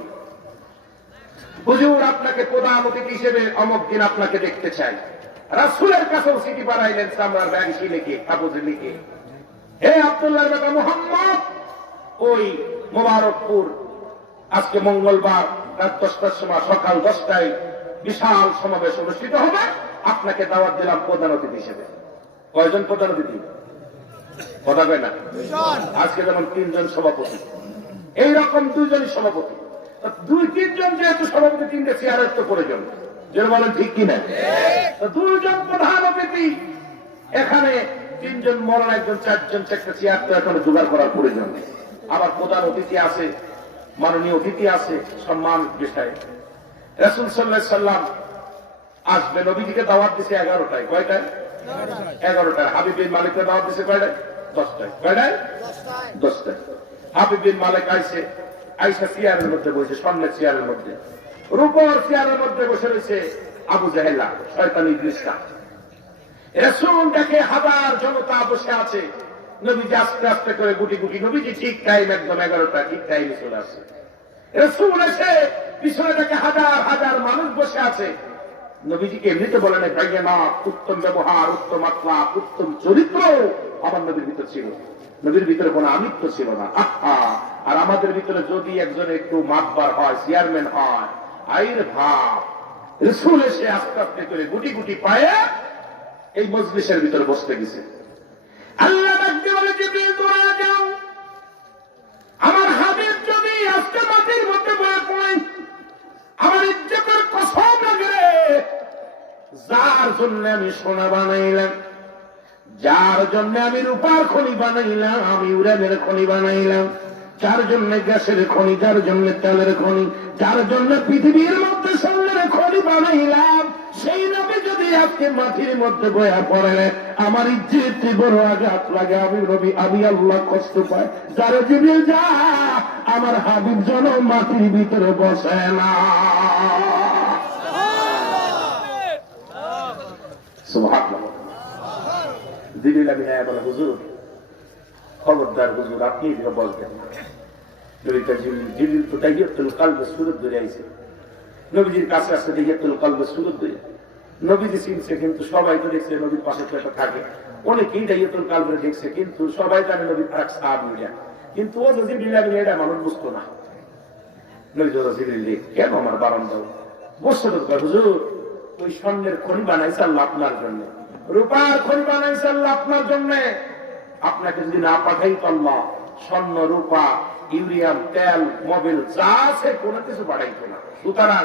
হুজুর আপনাকে প্রধান অতিথি হিসেবে অমুক দিন আপনাকে দেখতে চাই। রাসূলের কাছেও চিঠি বানাইলেন চামড়ার ব্যাগি লিখে, কাগজে লিখে, হে আব্দুল্লাহর বেটা মুহাম্মদ, ওই মোবারকপুর আজকে মঙ্গলবার রাত 10টার সময়, সকাল 10টায় বিশাল সমাবেশ অনুষ্ঠিত হবে, আপনাকে দাওয়াত দিলাম প্রধান অতিথি হিসেবে। কয়জন প্রধান অতিথি? কথা কয় না? আজকে যেমন 3 জন সভাপতি, এইরকম 2 জনই সভাপতি। 2-3 জন যেহেতু সভাপতি, 3টে চেয়ারের তো প্রয়োজন, যেন বলেন ঠিক কিনা? 2 জন প্রধান অতিথি, এখানে 3 জন মরণ, 1 জন, 4 জন, 4টা চেয়ার তো এখন জোগাড় করার প্রয়োজন। আবার প্রধান অতিথি আছে, মাননীয় অতিথি আছে, সম্মান বিষয়। রাসূল সাল্লাল্লাহু আলাইহি সাল্লাম আসবে, নবীজিকে দাওয়াত দিছে 11টায়। কয়টায়? 11টায়। হাবিব বিন মালিককে দাওয়াত দিছে কয়টায়? 10টায়। কয়টায়? 10টায়। হাবিব বিন মালিক আইসা চেয়ারের মধ্যে বসে, স্বর্ণের চেয়ারের মধ্যে, রূপর চেয়ারের মধ্যে বসে রয়েছে আবু জাহেলা, শয়তান ইবলিসটা। রাসূল দেখে হাজার জনতা বসে আছে, নবীজি আস্তে আস্তে করে গুটি গুটি, নবীজি ঠিক টাইম, একদম 11টা ঠিক টাইমে চলে আসে। রাসূল এসে পিছনে দেখে হাজার হাজার মানুষ বসে আছে। নবীজিকে এমনিতে বলে না, ভাইয়া না, উত্তম ব্যবহার, উত্তম আখলাক, উত্তম চরিত্র আমার নবীর ভিতর ছিল। নবীর ভিতরে কোনো আমিত্ব ছিল না। আহা, আর আমাদের ভিতরে যদি একজন একটু মাতবার হয়, চেয়ারম্যান হয়, আইর ভাব। রাসূল এসে আস্তে আস্তে করে গুটি গুটি পায়ে এই মজলিসের ভিতরে বসতে গেছে। আল্লাহ ডাকতে বলে, জিবরিল তোরা যাও, আমার হাবিব যদি আজকে মাটির মধ্যে বয়ে পড়ে, আমার ইজ্জতের কসম লাগে, যার জন্য আমি সোনা বানাইলাম, যার জন্য আমি রূপার খনি বানাইলাম, আমি উরানের খনি বানাইলাম, যার জন্য গ্যাসের খনি, যার জন্য তেলের খনি, যার জন্য পৃথিবীর মধ্যে স্বর্ণের খনি বানাইলাম, সেই নবী যদি আজকে মাটির মধ্যে বয়া পড়ে, আমার ইজ্জতে বড় আঘাত লাগে, আমি নবী, আমি আল্লাহ কষ্ট পাই। যারা জিবরিল যা, আমার হাবিব যেন মাটির ভিতরে বসে না। সুবহানাল্লাহ। জিবরিল আমিন আয়া বলে, হুজুর খবরদার হুজুর, আপনি এদিকে বলতেন। জিবরিল তো তাহিয়াতুল কলবে সুরত ধরে আইছে, নবীজির কাছে আসতে তাহিয়াতুল কলবে সুরত ধরে। নবীজি চিনছে, কিন্তু সবাই তো দেখছে নবীর পাশে তো একটা থাকে, অনেকেই তাহিয়াতুল কলবে দেখছে, কিন্তু সবাই জানে নবীর পাক সাহাবীরা, কিন্তু ও যে জিবরিল আমিন এটা মানুষ বুঝতো না। নবী জিবরিল কেন আমার বারণ দাও, বসে তো হুজুর, ওই স্বর্ণের খনি বানাইছে আল্লাহ আপনার জন্য, রূপার খনি বানাইছে আল্লাহ আপনার জন্য, আপনাকে যদি না পাঠাই তো আল্লাহ স্বর্ণ, রূপা, ইউরিয়াম, তেল, মোবিল যা আছে কোনো কিছু বাড়াইতো না। সুতরাং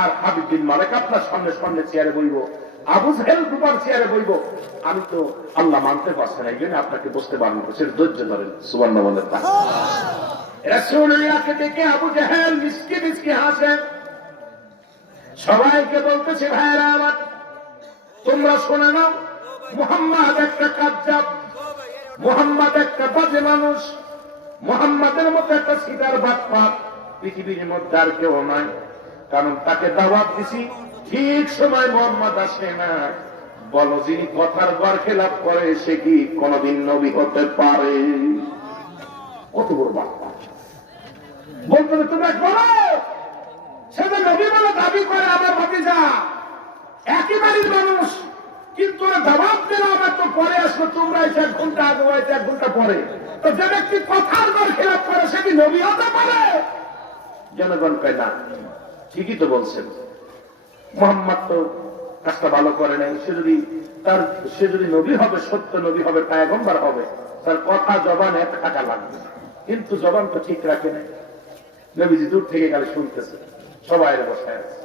আর হাবিব বিন মালিক আপনার সামনে সামনে চেয়ারে বইব, আবু জাহেল রূপার চেয়ারে বইব, আমি তো আল্লাহ মানতে পারছি না, এই জন্য আপনাকে বসতে বারণ করছে। ধৈর্য ধরেন। সুবহানাল্লাহ। রাসূলুল্লাহকে দেখে আবু জাহেল মিসকে মিসকে হাসেন, সবাইকে বলতেছে, ভাইরা আমার, তোমরা শোনে নাও, মুহাম্মদ একটা কাজ্জাব, মুহাম্মদ একটা বাজে মানুষ, মুহাম্মাদের মতো একটা সিদার বাটপার পৃথিবীর মধ্যে আর কেউ নাই। কারণ তাকে দাওয়াত দিছি, ঠিক সময় মুহাম্মদ আসে না। বলো, যিনি কথার বার খেলাপ করে সে কি কোনদিন নবী হতে পারে? কত বড় বাটপার! বলতে তোমরা বলো, সে যে নবী বলে দাবি করে আমার ভাতিজা, একই বাড়ির মানুষ, কিন্তু ওরা দাওয়াত দিল আমার তো পরে আসলো, তোমরা এসে 1 ঘন্টা আগে হয়েছে 1 ঘন্টা পরে, তো যে ব্যক্তি কথার বার খেলাপ করে সে কি নবী হতে পারে? জনগণ কয় না, ঠিকই তো বলছেন, মুহাম্মদ তো কাজটা ভালো করে নাই। সে যদি নবী হবে, সত্য নবী হবে, পয়গম্বর হবে, তার কথা জবান এক টাকা লাগবে, কিন্তু জবান তো ঠিক রাখে নাই। নবীজি দূর থেকে গেলে শুনতেছে, সবাই বসে আছে।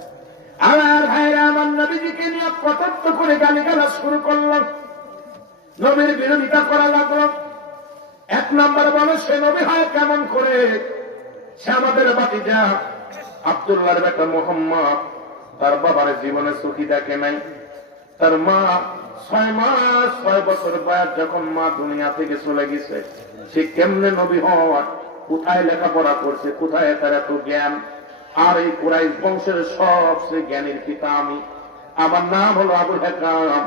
আমার ভাইরা আমার নবীজিকে নিয়ে কটাক্ষ করে গালিগালাজ শুরু করলাম। নবীর বিরোধিতা করা লাগলো। এক নম্বর বলে সে নবী হয় কেমন করে? সে আমাদের ভাতিজা আব্দুল্লাহর বেটা মুহাম্মদ, তার বাবার জীবনে সুখী দেখে নাই। তার মা 6 মাস 6 বছর বয়স যখন মা দুনিয়া থেকে চলে গেছে, সে কেমনে নবী হয়? কোথায় লেখাপড়া করছে? কোথায় তার এত জ্ঞান? আর এই কুরাইশ বংশের সবচেয়ে জ্ঞানীর পিতা আমি। আমার নাম হলো আবুল হেকাম।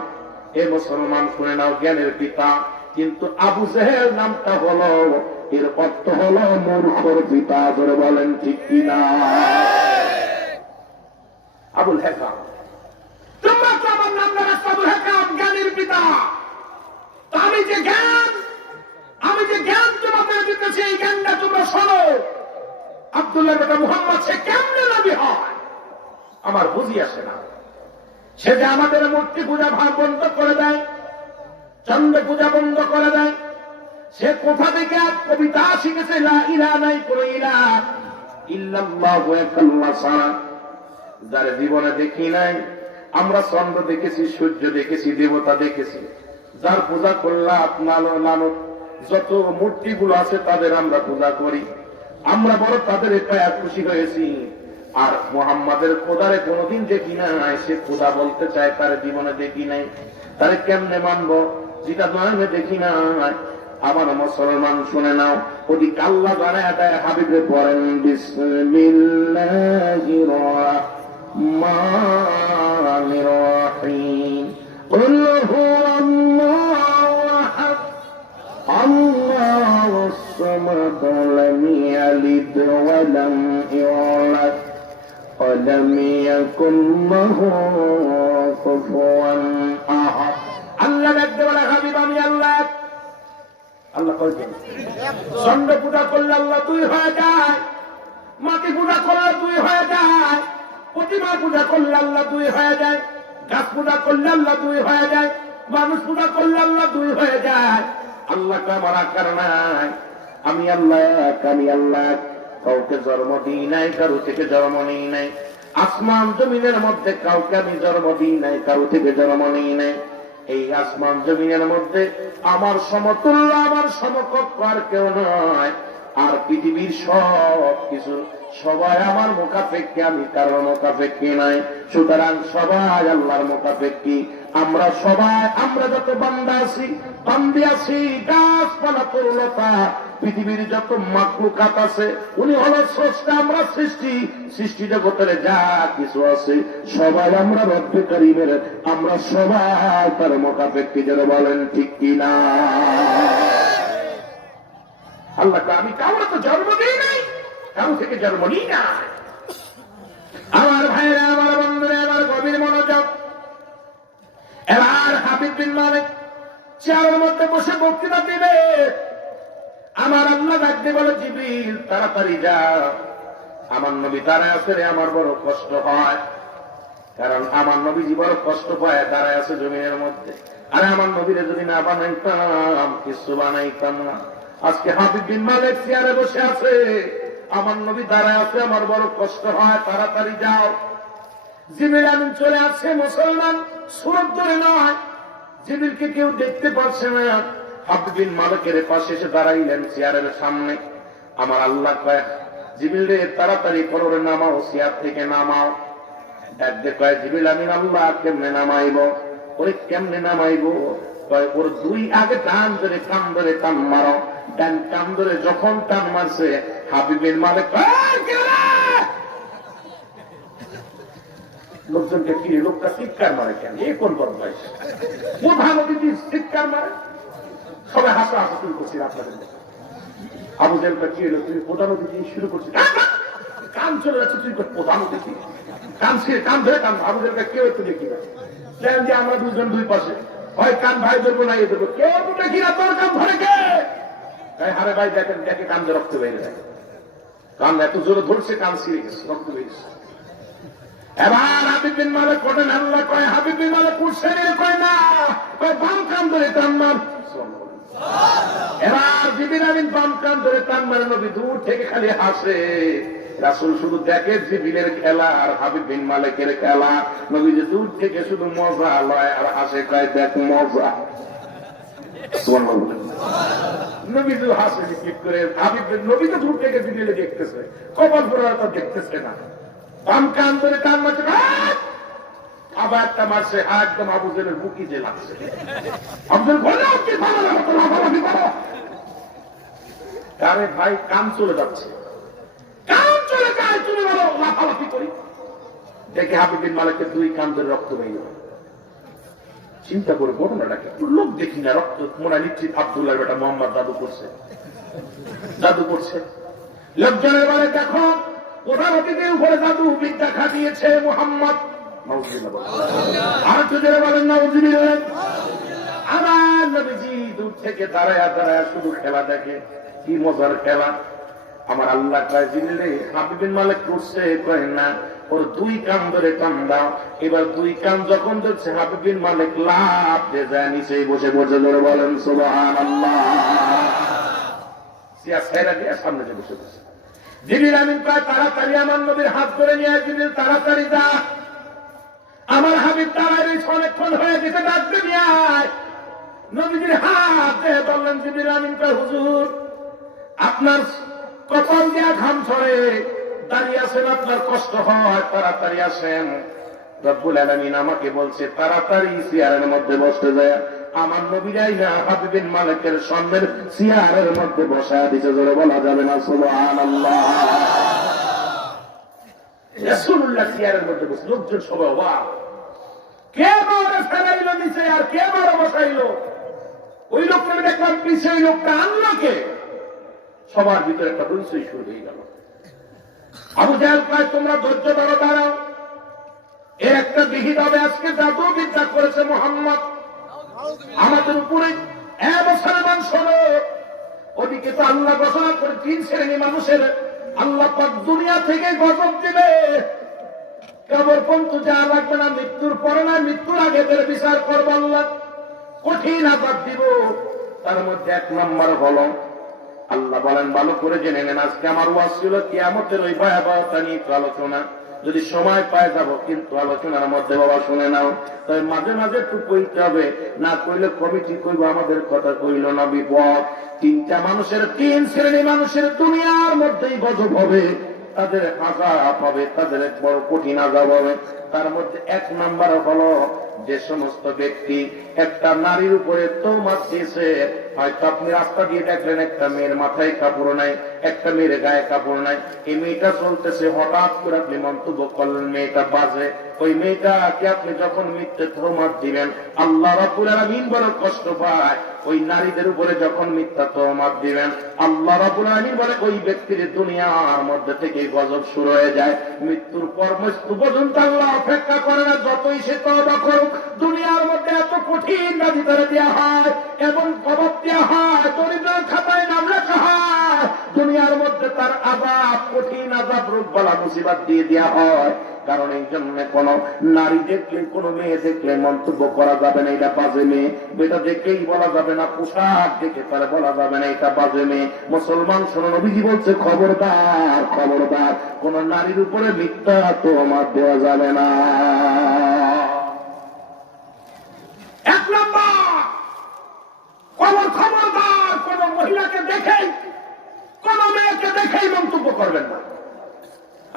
এ মুসলমান শুনে নাও, জ্ঞানের পিতা। কিন্তু আবু জেহেল নামটা হলো, এর অর্থ হলো মূর্খর পিতা। ধরে বলেন ঠিক কিনা? আবুল হেকাম, তোমরা তো আমার নাম রাখছো আবুল হেকাম, জ্ঞানের পিতা। আমি যে জ্ঞান তোমাদের দিতেছি, এই জ্ঞানটা তোমরা শোনো। আব্দুল্লাহ বেটা মুহাম্মদ সে কেমনে নবী হয় আমার বুঝি আসে না। সে যে আমাদের মূর্তি পূজা বন্ধ করে দেয়, চন্দ্র পূজা বন্ধ করে দেয়। সে কোথা থেকে কবিতা শিখেছে? লা ইলাহা নাই কোন ইলাহ ইল্লাল্লাহু আল্লাহ ছাড়া। যার জীবনে দেখি নাই। আমরা চন্দ্র দেখেছি, সূর্য দেখেছি, দেবতা দেখেছি। যার পূজা করলাম লালন যত মূর্তিগুলো আছে তাদের আমরা পূজা করি। আমরা বড় তাদের এটা খুশি হয়েছি। আর মুহাম্মাদের খোদারে কোনদিন দেখি নাই। সে খোদা বলতে চায়, তার জীবনে দেখি নাই। তারে কেমনে মানবো যেটা নয়নে দেখি নাই? আমার মুসলমান শুনে নাও, ওদিক আল্লাহ জানায় দেয়, হাবিবে পড়েন বিসমিল্লাহির রাহমানির রাহিম। কুল হুয়াল্লাহু আহাদ আল্লাহুস সামাদ লাম ইয়ালিদ ওয়া লাম ইউলাদ ওয়া লাম ইয়াকুল লাহু কুফুয়ান আহাদ। আল্লাহ দেখতে বলে, হাবিব আমি আল্লাহ। আল্লাহ কয়েছেন চন্দ্র পূজা করলে আল্লাহ দুই হয়ে যায়, মাটি পূজা করলে দুই হয়ে যায়, প্রতিমা পূজা করলে আল্লাহ দুই হয়ে যায়, গাছ পূজা করলে আল্লাহ দুই হয়ে যায়, মানুষ পূজা করলে আল্লাহ দুই হয়ে যায়। আল্লাহকে আমার আকার নাই। আমি আল্লাহ কাউকে জন্ম দিই নাই, কারো থেকে জন্ম নিই নাই। আসমান জমিনের মধ্যে কাউকে আমি জন্ম দিই নাই, কারো থেকে জন্ম নিই নাই। এই আসমান জমিনের মধ্যে আমার সমতুল্য, আমার সমকক্ষ আর কেউ নয়। আর পৃথিবীর সব কিছু সবাই আমার মুখাপেক্ষী, আমি কারোর মুখাপেক্ষী নাই। সুতরাং সবাই আল্লাহর মুখাপেক্ষী। আমরা সবাই, আমরা যত বান্দা আছি, বান্দি আছি, গাছপালা তরুলতা, পৃথিবীর যত মাখলুকাত আছে, উনি হলো স্রষ্টা, আমরা সৃষ্টি। সৃষ্টি জগতের যা কিছু আছে সবাই আমরা রব্বে কারীমের, আমরা সবাই তার মুখাপেক্ষী। যারা বলেন ঠিক কিনা? আল্লাহকে আমি কারো তো জন্ম দিই নাই, কারো থেকে জন্ম নিই না। আমার ভাইরা, আমার বন্ধুরা, আমার গভীর মনোযোগ। এবার হাবিব বিন মালিক চেয়ারের মধ্যে বসে বক্তৃতা দিবে। আমার আল্লাহ ডাকতে বলে, জিবরিল তাড়াতাড়ি যা, আমার নবী দাঁড়ায় আছে রে। আমার বড় কষ্ট হয়, কারণ আমার নবীজি বড় কষ্ট পায়, দাঁড়ায় আছে জমিনের মধ্যে। আরে আমার নবীরে যদি না বানাইতাম, কিছু বানাইতাম না। আজকে হাবিব বিন মালিক চেয়ারে বসে আছে, আমার নবী দাঁড়ায় আছে, আমার বড় কষ্ট হয়, তাড়াতাড়ি যাও। জিবরিল আমিন চলে আসছে। মুসলমান সুরত ধরে নয়, জিবরিলকে কেউ দেখতে পারছে না। হাবিব বিন মালিকের পাশে এসে দাঁড়াইলেন চেয়ারের সামনে। আমার আল্লাহ কয়, জিবরিল রে তাড়াতাড়ি করো রে, নামাও, চেয়ার থেকে নামাও। ডাকতে কয়, জিবরিল আমিন আল্লাহ কেমনে নামাইব? ওরে কেমনে নামাইব? কয়, ওর দুই আগে টান ধরে টান মারো। টান ধরে যখন টান মারছে, হাবিব বিন মালিক লোকজনকে কি, লোকটা চিৎকার মারে কেন? এ কোন বদমাইশ? প্রধান অতিথি চিৎকার মারে, সবাই হাসা শুরু করছি। আপনাদের আবু জেহেল কি হলো? তুমি প্রধান অতিথি শুরু করছি, কান চলে যাচ্ছে, তুই প্রধান অতিথি, কান ধরে কান। আবু জেহেল কেউ একটু দেখি না, যে আমরা দুজন দুই পাশে, হয় কান ভাই ধরবো না, এ ধরবো, কেউ একটু দেখি না। তোর কান ধরে কে? হারে ভাই দেখেন, দেখে কান দিয়ে রক্ত বেরিয়ে যায়। কান এত জোরে ধরছে, কান ছিঁড়ে গেছে, রক্ত বেরিয়েছে। এবার হাবিব বিন মালিক করেন, আল্লাহ কয়, হাবিব বিন মালিক উঠছে কয় না, কয় বাম কান ধরে টান মার। এবার জিবরিল আমিন বাম কান ধরে টান মারে। নবী দূর থেকে খালি হাসে। রাসূল শুধু দেখে জিবরিলের খেলা আর হাবিব বিন মালিকের খেলা। নবী যে দূর থেকে শুধু মজা লয় আর হাসে, কয় দেখ মজা। নবী তো হাসে নিক্ষেপ করে নবী তো দূর থেকে জিনিয়ে দেখতেছে, কপাল পড়া তো দেখতেছে না, বাম কান ধরে কান মারছে, আবার একটা মারছে একদম আবু জেলের বুকি যে লাগছে। আরে ভাই কান চলে যাচ্ছে, কান চলে যায়, চলে গেল, লাফালাফি করি দেখে হাবিব বিন মালিকের দুই কান ধরে রক্ত বেরিয়ে গেল। চিন্তা করে ঘটনাটাকে একটু লোক দেখি না, রক্ত মোরা নিশ্চিত আব্দুল্লাহ বেটা মোহাম্মদ জাদু করছে, জাদু করছে। লোকজনের বলে দেখো প্রধান অতিথির উপরে জাদু বিদ্যা খাটিয়েছে মোহাম্মদ, আর তুজেরা বলেন না আমার নবীজি দূর থেকে দাঁড়ায় দাঁড়ায় শুধু খেলা দেখে, কি মজার খেলা। আমার আল্লাহ কয় জিবরিল হাবিব বিন মালিক করছে, কয় না ওর দুই কান ধরে টান দাও। এবার দুই কান যখন ধরছে হাবিব বিন মালিক লাফ দিয়ে যায় নিচে বসে বসে ধরে বলেন সুবহানাল্লাহ। সিয়া ছেড়ে দিয়ে সামনে যে বসে বসে জিবরিল আমিন কয় তাড়াতাড়ি আমার নবীর হাত ধরে নিয়ে জিবরিল তাড়াতাড়ি যা, আমার হাবিব দাঁড়ায় রয়েছে অনেকক্ষণ হয়ে গেছে, ডাকতে নিয়ে আয়। নবীজির হাত দিয়ে বললেন জিবরিল আমিন কয় হুজুর আপনার কপাল দিয়া ঘাম ছড়ে, দাঁড়িয়ে আছেন, আপনার কষ্ট হয়, তাড়াতাড়ি আসেন। রব্বুল আলামিন আমাকে বলছে তাড়াতাড়ি চেয়ারের মধ্যে বসতে যায়। আমার নবীরাই না হাবিব বিন মালিকের সামনের চেয়ারের মধ্যে বসা দিতে জোরে বলা যাবে না সুবহানাল্লাহ। রাসূলুল্লাহ চেয়ারের মধ্যে বসে, লোকজন সবাই অবাক, কে মারে ফেলাইলো নিচে আর কে মারে বসাইলো? ওই লোকটা দেখলাম পিছিয়ে, ওই লোকটা আনলো কে? সবার ভিতরে একটা পরিচয় শুরু হয়ে গেল। আবু জাহেল কয় তোমরা ধৈর্য ধরো, দাঁড়াও, এর একটা বিহিত হবে, আজকে জাদু বিদ্যা করেছে মোহাম্মদ আমাদের উপরে। মুসলমান শোনো, ওদিকে তো আল্লাহ ঘোষণা করে তিন শ্রেণী মানুষের আল্লাহ পাক দুনিয়া থেকে গজব দিবে, কবর পর্যন্ত যা লাগবে না, মৃত্যুর পরে না, মৃত্যুর আগে এদের বিচার করবো আল্লাহ, কঠিন আযাব দিব। তার মধ্যে এক নম্বর হলো আল্লাহ বলেন ভালো করে জেনে নেন, আজকে আমার ওয়াজ ছিল কিয়ামতের ওই ভয়াবহতা নিয়ে একটু আলোচনা, যদি সময় পায় যাব, কিন্তু আলোচনার মধ্যে বাবা শুনে নাও, তবে মাঝে মাঝে একটু কইতে হবে, না কইলে কমিটি কইব আমাদের কথা কইল না, বিপদ। তিনটা মানুষের, তিন শ্রেণী মানুষের দুনিয়ার মধ্যেই গজব হবে, তাদের আযাব হবে, তাদের এক বড় কঠিন আযাব হবে। তার মধ্যে এক নাম্বার হলো যে সমস্ত ব্যক্তি একটা নারীর উপরে তহমত দিয়েছে। হয়তো আপনি রাস্তা দিয়ে দেখলেন একটা মেয়ের মাথায় কাপড় নাই, একটা মেয়ের গায়ে কাপড় নাই, এই মেয়েটা চলতেছে, হঠাৎ করে আপনি মন্তব্য করলেন মেয়েটা বাজে। ওই মেয়েটাকে আপনি যখন মিথ্যে তহমত দিবেন, আল্লাহ রাব্বুল আলামিন বড় কষ্ট পায়। ওই নারীদের উপরে যখন মিথ্যা তহমত দিবেন, আল্লাহ রাব্বুল আলামিন বলে ওই ব্যক্তির দুনিয়ার মধ্যে থেকে গজব শুরু হয়ে যায়। মৃত্যুর পর মৃত্যু পর্যন্ত আল্লাহ অপেক্ষা করে না, যতই সে তওবা করুক, দুনিয়ার মধ্যে এত কঠিন নারী ধরে দেওয়া হয় এবং কবর দেওয়া হয়, দরিদ্রের খাতায় নাম লেখা হয়, দুনিয়ার মধ্যে তার আযাব, কঠিন আযাব, রোগ বালা মুসিবত দিয়ে দেওয়া হয়। কারণ এই জন্য কোন নারী দেখলে, কোন মেয়ে দেখলে মন্তব্য করা যাবে না এটা বাজে মেয়ে, এটা দেখলেই বলা যাবে না, পোশাক দেখে তারা বলা যাবে না এটা বাজে মেয়ে। মুসলমান শোনো, নবীজি বলছে খবরদার, খবরদার, কোন নারীর উপরে মিথ্যা তহমত দেওয়া যাবে না। এক নম্বর খবরদার, কোন মহিলাকে দেখেই, কোন মেয়েকে দেখেই মন্তব্য করবেন না।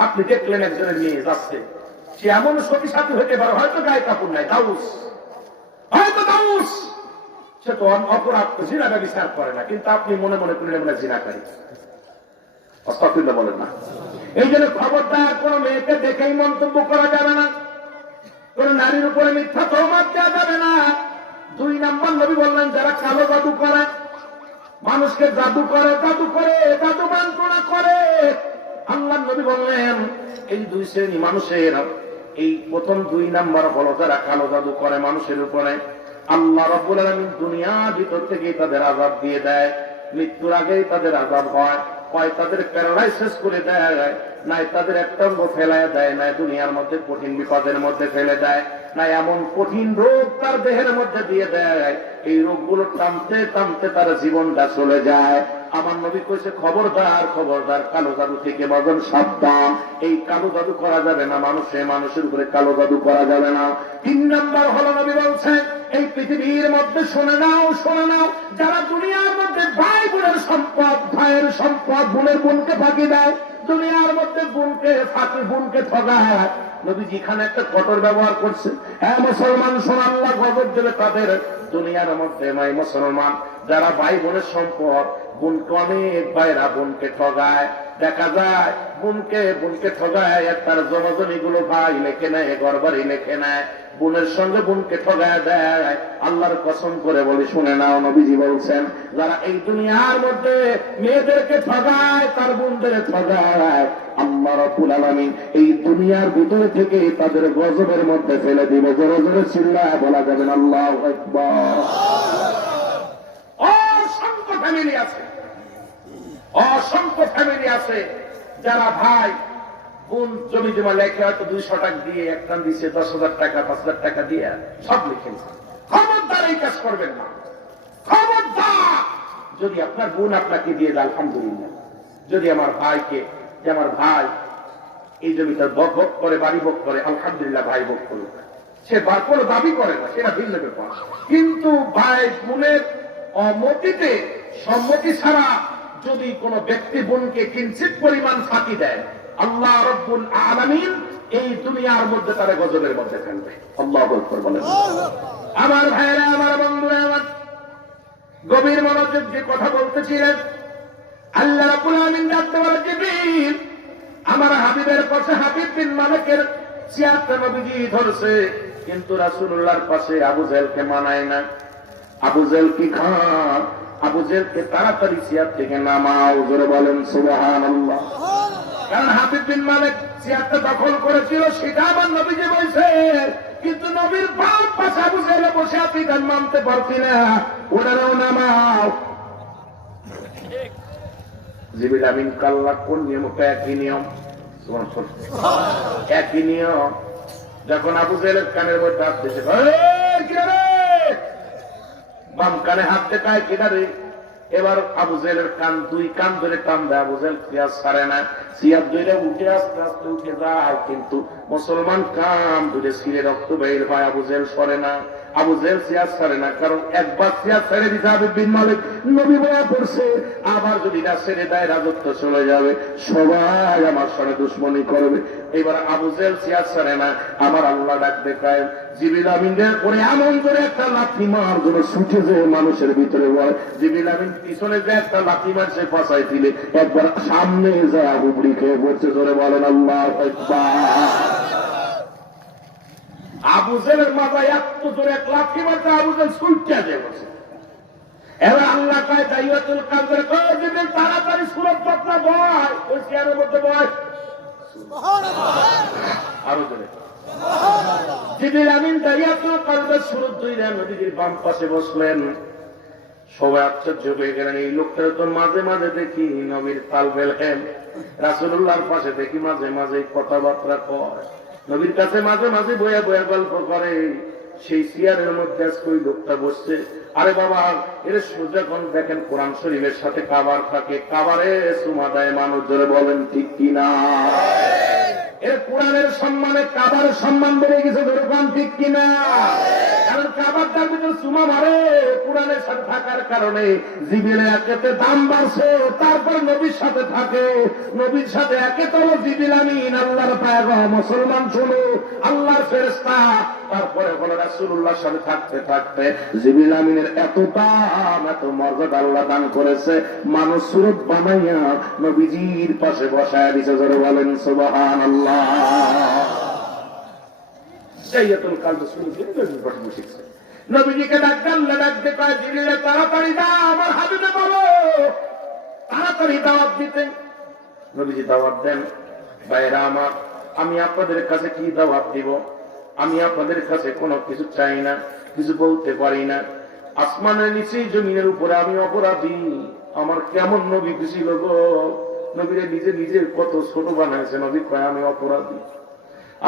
আপনি দেখলেন একজনের মেয়ে যাচ্ছে, সে এমন সতী সাথী হতে পারে, হয়তো গায়ে কাপড় নাই, দাউস, হয়তো দাউস, সে তো অপরাধ জিনাটা বিচার করে না, কিন্তু আপনি মনে মনে করলেন আমরা জিনাকারী, আস্তাগফিরুল্লাহ বলেন না। এই জন্য খবরদার, কোন মেয়েকে দেখেই মন্তব্য করা যাবে না, কোন নারীর উপরে মিথ্যা তহমত দেওয়া যাবে না। দুই নম্বর নবী বললেন যারা কালো জাদু করে, মানুষকে জাদু করে, জাদু করে, জাদু মন্ত্রণা করে, আল্লাহ নবী বললেন এই দুই শ্রেণী মানুষের, এই প্রথম দুই নাম্বার হলো যারা কালো জাদু করে মানুষের উপরে, আল্লাহ রাব্বুল আলামিন দুনিয়ার ভিতর থেকেই তাদের আযাব দিয়ে দেয়, মৃত্যুর আগেই তাদের আযাব হয়। হয় তাদের প্যারালাইসিস করে দেয়, নাই তাদের একটা অঙ্গ ফেলায় দেয়, নাই দুনিয়ার মধ্যে কঠিন বিপদের মধ্যে ফেলে দেয়, না এমন কঠিন রোগ তার দেহের মধ্যে দিয়ে দেয়, এই রোগগুলো টানতে টানতে তার জীবনটা চলে যায়। আমার নবী কইছে খবরদার, খবরদার, কালো জাদু থেকে বাজন সাবধান, এই কালো জাদু করা যাবে না, মানুষের উপরে কালো জাদু করা যাবে না। তিন নাম্বার হলো নবী বলছেন এই পৃথিবীর মধ্যে শুনে নাও, যারা দুনিয়ার মধ্যে ভাই বোনের সম্পদ, ভাইয়ের সম্পদ বোনের বোনকে ফাঁকি দেয়, দুনিয়ার মধ্যে বোনকে ফাঁকি, বোনকে ঠগায়, নবীজি এখানে একটা কঠোর ব্যবহার করছে। হ্যাঁ মুসলমান, শোন, আল্লাহ গজব দেবে তাদের। দুনিয়ার মধ্যে নয় মুসলমান, যারা ভাই বোনের সম্পদ, বোনকে অনেক ভাইরা বোনকে ঠগায়, দেখা যায় বোনকে ঠগায়, তার জমাজমি গুলো ভাই লেখে নেয়, ঘর বাড়ি লেখে নেয়, বোনের সঙ্গে বোনকে ঠগায় দেয়। আল্লাহর কসম করে বলি, শুনে নাও, নবীজি বলছেন, যারা এই দুনিয়ার মধ্যে মেয়েদেরকে ঠগায়, তার বোনদের ঠগায়, আল্লাহ রাব্বুল আলামিন এই দুনিয়ার ভিতরে থেকে তাদের গজবের মধ্যে ফেলে দিবে। জোরে জোরে চিল্লায় বলা যাবেন আল্লাহু আকবার। অসংখ্য ফ্যামিলি আছে যারা ভাই বোন জমি জমা লেখে হয়তো 200 টাকা দিয়ে, একটা দিচ্ছে 10,000 টাকা, 5,000 টাকা দিয়ে সব লিখেছে। খবরদার এই কাজ করবেন না, খবরদার। যদি আপনার বোন আপনাকে দিয়ে দেয়, আলহামদুলিল্লাহ। যদি আমার ভাইকে, যে আমার ভাই এই জমিটা ভোগ করে, বাড়ি ভোগ করে, আলহামদুলিল্লাহ, ভাই ভোগ করুক, সে কোনো দাবি করে না, সেটা ভিন্ন ব্যাপার। কিন্তু ভাই বোনের অমতিতে, সম্মতি ছাড়া যদি কোন ব্যক্তি বোনকে কিঞ্চিত পরিমাণ ফাঁকি দেয়, আল্লাহ রাব্বুল আলামিন এই দুনিয়ার মধ্যে তারা গজবের মধ্যে ফেলবে। আল্লাহু আকবার বলেন। আমার ভাইরা, আমার বন্ধুরা, আমার গভীর মনোযোগ যে কথা বলতেছিলেন, আল্লাহ রাব্বুল আলামিন ডাকতে বলে, জিবরিল, আমার হাবিবের পাশে হাবিব বিন মালিকের চেয়ারটা নবীজি ধরছে, কিন্তু রাসূলুল্লাহর পাশে আবু জাহেলকে মানায় না। আবু জাহেল কি খান? আবু জাহেলকে তাড়াতাড়ি চেয়ার থেকে নামাও। জোরে বলেন সুবহানাল্লাহ। কারণ হাবিব বিন মালিক চেয়ারটা দখল করেছিল, সেটা আমার নবীজি বলছে, কিন্তু নবীর বাম পাশে আবু জাহেল বসে আপনি গান মানতে পারছি না, ওনারাও নামাও। জিবরিল আমিন কাল্লা, কোন নিয়ম? একই নিয়ম, একই নিয়ম। যখন আবু জাহেলের কানের মধ্যে হাত দিয়েছে, বাম কানে হাত দেখায়, কেটা রে? এবার আবু জাহেলের কান, দুই কান ধরে টান দেয়, আবু জাহেল সিয়াজ ছাড়ে না, সিয়াজ ধরে উঠে আস্তে আস্তে উঠে যায়, কিন্তু মুসলমান কান ধরে ছিঁড়ে রক্ত বের হয়, আবু জাহেল সরে না, আবু জাহেল সিয়াজ ছাড়ে না। কারণ একবার সিয়াজ ছেড়ে দিতে হাবিব বিন মালিক নবী বয়া করছে, আবার যদি না ছেড়ে দেয় রাজত্ব চলে যাবে, সবাই আমার সঙ্গে দুশ্মনী করবে। এবার আবু জাহেল সিয়াজ ছাড়ে না, আমার আল্লাহ ডাক দেখায়, জিবরিল আমিনের পরে এমন করে একটা লাথি মার, যেন ছুটে যে মানুষের ভিতরে বলে, জিবরিল আমিন পিছনে যে একটা লাথি মারছে, পাছায় দিলে একবার সামনে যায় বুবড়ি খেয়ে পড়ছে। জোরে বলেন আল্লাহু আকবার। আবু জাহেলের মাথায় এত জোরে এক লাথি মারছে, আবু জাহেল ছুটে যায় বসে। এবার আল্লাহ কয়, দাইয়াতুল কাদের কয়, জিবরিল তাড়াতাড়ি সূরা বাকরা বয়, ওই চেয়ারের মধ্যে বয়। সুবহানাল্লাহ। আরো জোরে। জিবরিল আমিন দাইয়াতুল কাদের সূরা 2 নবীজির বাম পাশে বসলেন। সবাই আশ্চর্য হয়ে গেলেন, এই লোকটা তো মাঝে মাঝে দেখি নবীর তাল বেলহেন, রাসূলুল্লাহর পাশে দেখি মাঝে মাঝে কথাবার্তা কয়, নবীর কাছে মাঝে মাঝে বয়া বয়া গল্প করে, সেই চেয়ারের মধ্যে আজকে ওই লোকটা বসছে। আরে বাবা, এর যখন দেখেন কোরআন শরীফের সাথে কাবার থাকে, কাবারে চুমা দেয় মানুষ। জোরে বলেন ঠিক কিনা? এর কোরআনের সম্মানে কাবার সম্মান বেড়ে গেছে। জোরে বলেন ঠিক কিনা? কারণ কাবারটার ভিতরে চুমা মারে, কোরআনের সাথে থাকার কারণে জিবরিলের একেতে দাম বাড়ছে, তারপর নবীর সাথে থাকে, নবীর সাথে একে তো জিবরিল আমিন, আল্লাহর পায়গাম, মুসলমান শুনো, আল্লাহর ফেরেশতা, তারপরে হলো রাসূলুল্লাহর সাথে থাকতে থাকতে জিবরিল আমিনের এত দাম, এত মর্যাদা আল্লাহ দান করেছে, মানুষ সুরত বানাইয়া নবীজির পাশে বসায় দিয়েছে। জোরে বলেন সুবহানাল্লাহ। নবীজিকে ডাকতে পায়, জিবরিল তাড়াতাড়ি দাও, আমার হাবিবে বলো, তাড়াতাড়ি দাওয়াত দিতে। নবীজি দাওয়াত দেন। ভাইরা আমার, আমি আপনাদের কাছে কি দাওয়াত দিব? আমি আপনাদের কাছে কোনো কিছু চাই না, কিছু বলতে পারি না। আসমানের নিচে, জমিনের উপরে আমি অপরাধী। আমার কেমন নবী খুশি লোক, নবীরে নিজে নিজে কত ছোট বানাইছে। নবী কয় আমি অপরাধী।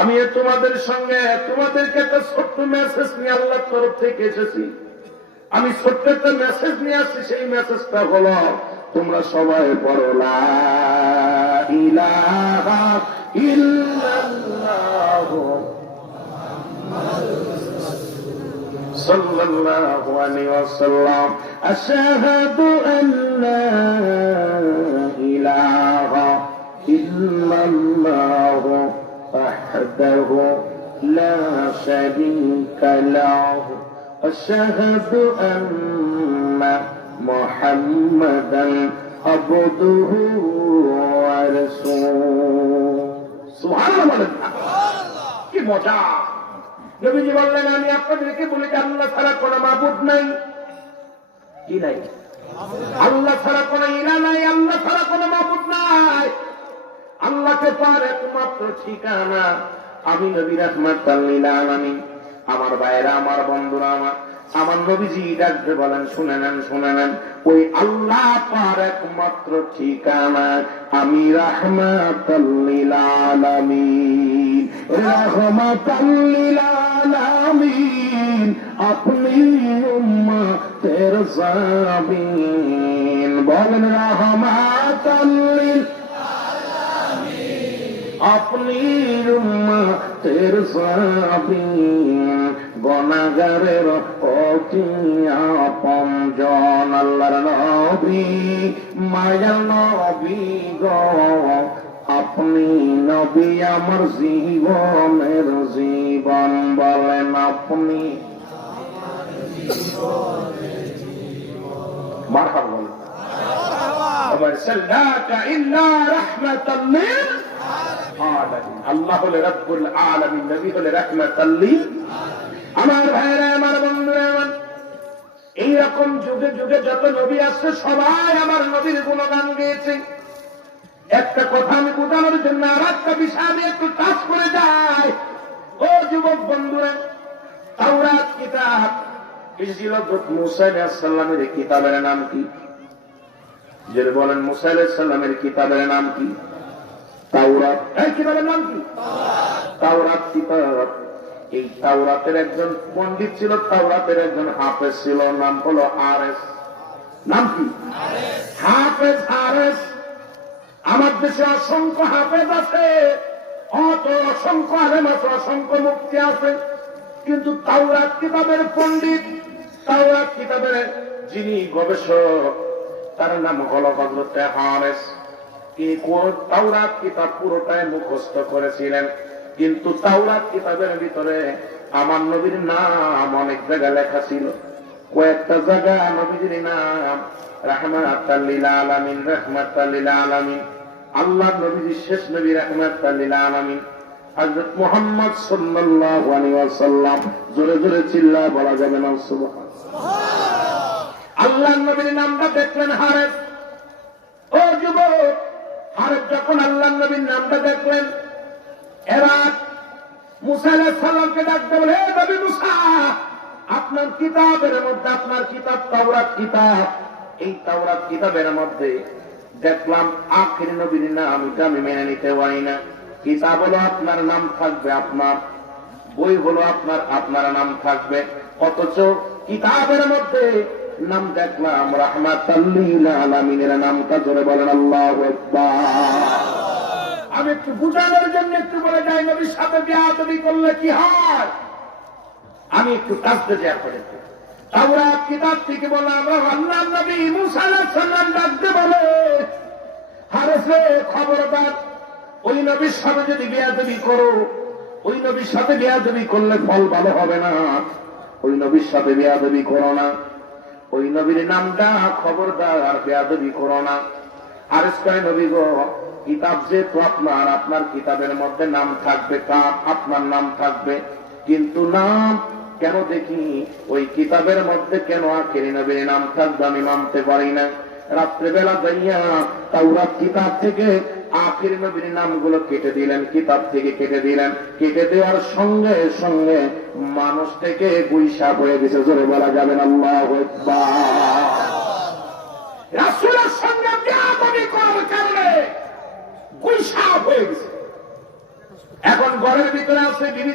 আমি তোমাদের সঙ্গে, তোমাদেরকে একটা ছোট্ট মেসেজ নিয়ে আল্লাহর তরফ থেকে এসেছি। আমি ছোট্ট একটা মেসেজ নিয়ে আসছি। সেই মেসেজটা হলো, তোমরা সবাই পড়ো লা ইলাহা ইল্লাল্লাহু সাল্লাল্লাহু আলাইহি ওয়াসাল্লাম আশহাদু আল্লা ইলাহা ইল্লাল্লাহু ওয়াহদাহু লা শারীকা লাহু আশহাদু আন্না মুহাম্মাদান আবদুহু ওয়া রাসূলুহু। সুবহানাল্লাহ। কি মজা! নবীজি বললেন, আমি আপনাদেরকে বলি যে আল্লাহ ছাড়া কোনো মাবুদ নাই। কি নাই? আল্লাহ ছাড়া কোনো ইলাহ নাই, আল্লাহ ছাড়া কোনো মাবুদ নাই। আল্লাহকে পাওয়ার একমাত্র ঠিকানা আমি নবী রাহমাতাল লিল আলামিন। আমার ভাইরা, আমার বন্ধুরা, আমার নবীজি ডাকতে বলেন, শুনে নেন, শুনে নেন, ওই আল্লাহ পাওয়ার একমাত্র ঠিকানা আমি রাহমাতাল লিল আলামিন। রাহমাতাল লিল আলামিন আপনি উম্মতের সাবিন। বলেন রাহমাতাল লিল আপনি উম্মতের সাবিন। গুনাহগারের অতি আপনজন আল্লাহর নবী, মায়ার নবী গো আপনি নবী আমার জীবনের জীবন। বলেন আপনি মারহাবা। আল্লাহ হলে রব্বুল আলামিন, নবী হলে রাহমাতাল লিল। আমার ভাইরা, আমার বন্ধুরা, এইরকম যুগে যুগে যত নবী আসছে সবাই আমার নবীর গুণগান গেয়েছে। একটা কথা আমি বোঝানোর জন্য আর একটা বিষয় আমি একটু টাচ করে যাই। ও যুবক বন্ধুরা, তাওরাত কিতাব এসেছিল মুসা আলাইহিস সালামের কিতাবের নাম কি? যে বলেন মুসা আলাইহিস সালামের কিতাবের নাম কি? তাওরাত। এই কিতাবের নাম কি? তাওরাত কিতাব। এই তাওরাতের একজন পণ্ডিত ছিল, তাওরাতের একজন হাফেজ ছিল, নাম হলো আরেস। নাম কি? হাফেজ আরেস। আমার দেশে অসংখ্য হাফেজ আছে, অত অসংখ্য আলেম আছে, অসংখ্য মুফতি আছে, কিন্তু তাওরাত কিতাবের পণ্ডিত, তাওরাত কিতাবের যিনি গবেষক, তার নাম হলো হযরত হারেস। এই তাওরাত কিতাব পুরোটাই মুখস্থ করেছিলেন, কিন্তু তাওরাত কিতাবের ভিতরে আমার নবীর নাম অনেক জায়গায় লেখা ছিল। কয়েকটা জায়গা নবীজির নাম রাহমাতাল লিল আলামিন, রাহমাতাল লিল আলামিন। আল্লাহর নবীজি শেষ নবী রাহমাতাল লিল আলামিন হযরত মুহাম্মদ সাল্লাল্লাহু আলাইহি ওয়াসাল্লাম। জোরে জোরে চিল্লায় বলা যাবে না সুবহানাল্লাহ। আল্লাহর নবীর নামটা দেখলেন হারেস। ও যুবক, হারেস যখন আল্লাহর নবীর নামটা দেখলেন, এবার মুসা আলাইহিস সালামকে ডাকতে বলে, হে নবী মুসা, আপনার কিতাবের মধ্যে, আপনার কিতাব তাওরাত কিতাব, এই তাওরাত কিতাবের মধ্যে দেখলাম আখির নবীর নাম, আমি মেনে নিতে পারি না। কিতাব হলো আপনার নাম থাকবে, আপনার বই হলো আপনার, আপনার নাম থাকবে, অথচ কিতাবের মধ্যে নাম দেখলাম রাহমাতাল লিল আলামিনের নামটা। জোরে বলেন আল্লাহু আকবার। আমি একটু বুঝানোর জন্য একটু বলে যাই, নবীর সাথে বেয়াদবি করলে কি হয় আমি একটু কাজতে দেয়া করে। তাওরাত কিতাব থেকে বলে আমরা আল্লাহর নবী মুসা আলাইহিস সালাম ডাকতে বলে, হারেস রে খবরদার, ওই নবীর সাথে যদি বেয়াদবি করো, ওই নবীর সাথে বেয়াদবি করলে ফল ভালো হবে না। ওই নবীর সাথে বেয়াদবি করো না, ওই নবীর নামটা খবরদার বেয়াদবি করো না। হারেস কয়, নবী গো, কিতাব যেহেতু আপনার, আপনার কিতাবের মধ্যে নাম থাকবে, কার আপনার নাম থাকবে, কিন্তু নাম কেন দেখি ওই কিতাবের মধ্যে কেন আখেরি নবীর নাম থাকবে আমি মানতে পারি না। রাত্রেবেলা যাইয়া তাওরাত কিতাব থেকে আখেরি নবীর নামগুলো কেটে দিলেন, কিতাব থেকে কেটে দিলেন। কেটে দেওয়ার সঙ্গে সঙ্গে মানুষ থেকে গুইসাপ হয়ে গেছে। জোরে বলা যাবেন আল্লাহু আকবার। রাসূলের সঙ্গে বেয়াদবি করার কারণে গুইসাপ হয়ে গেছে। এখন ঘরের ভিতরে আছে বিবি।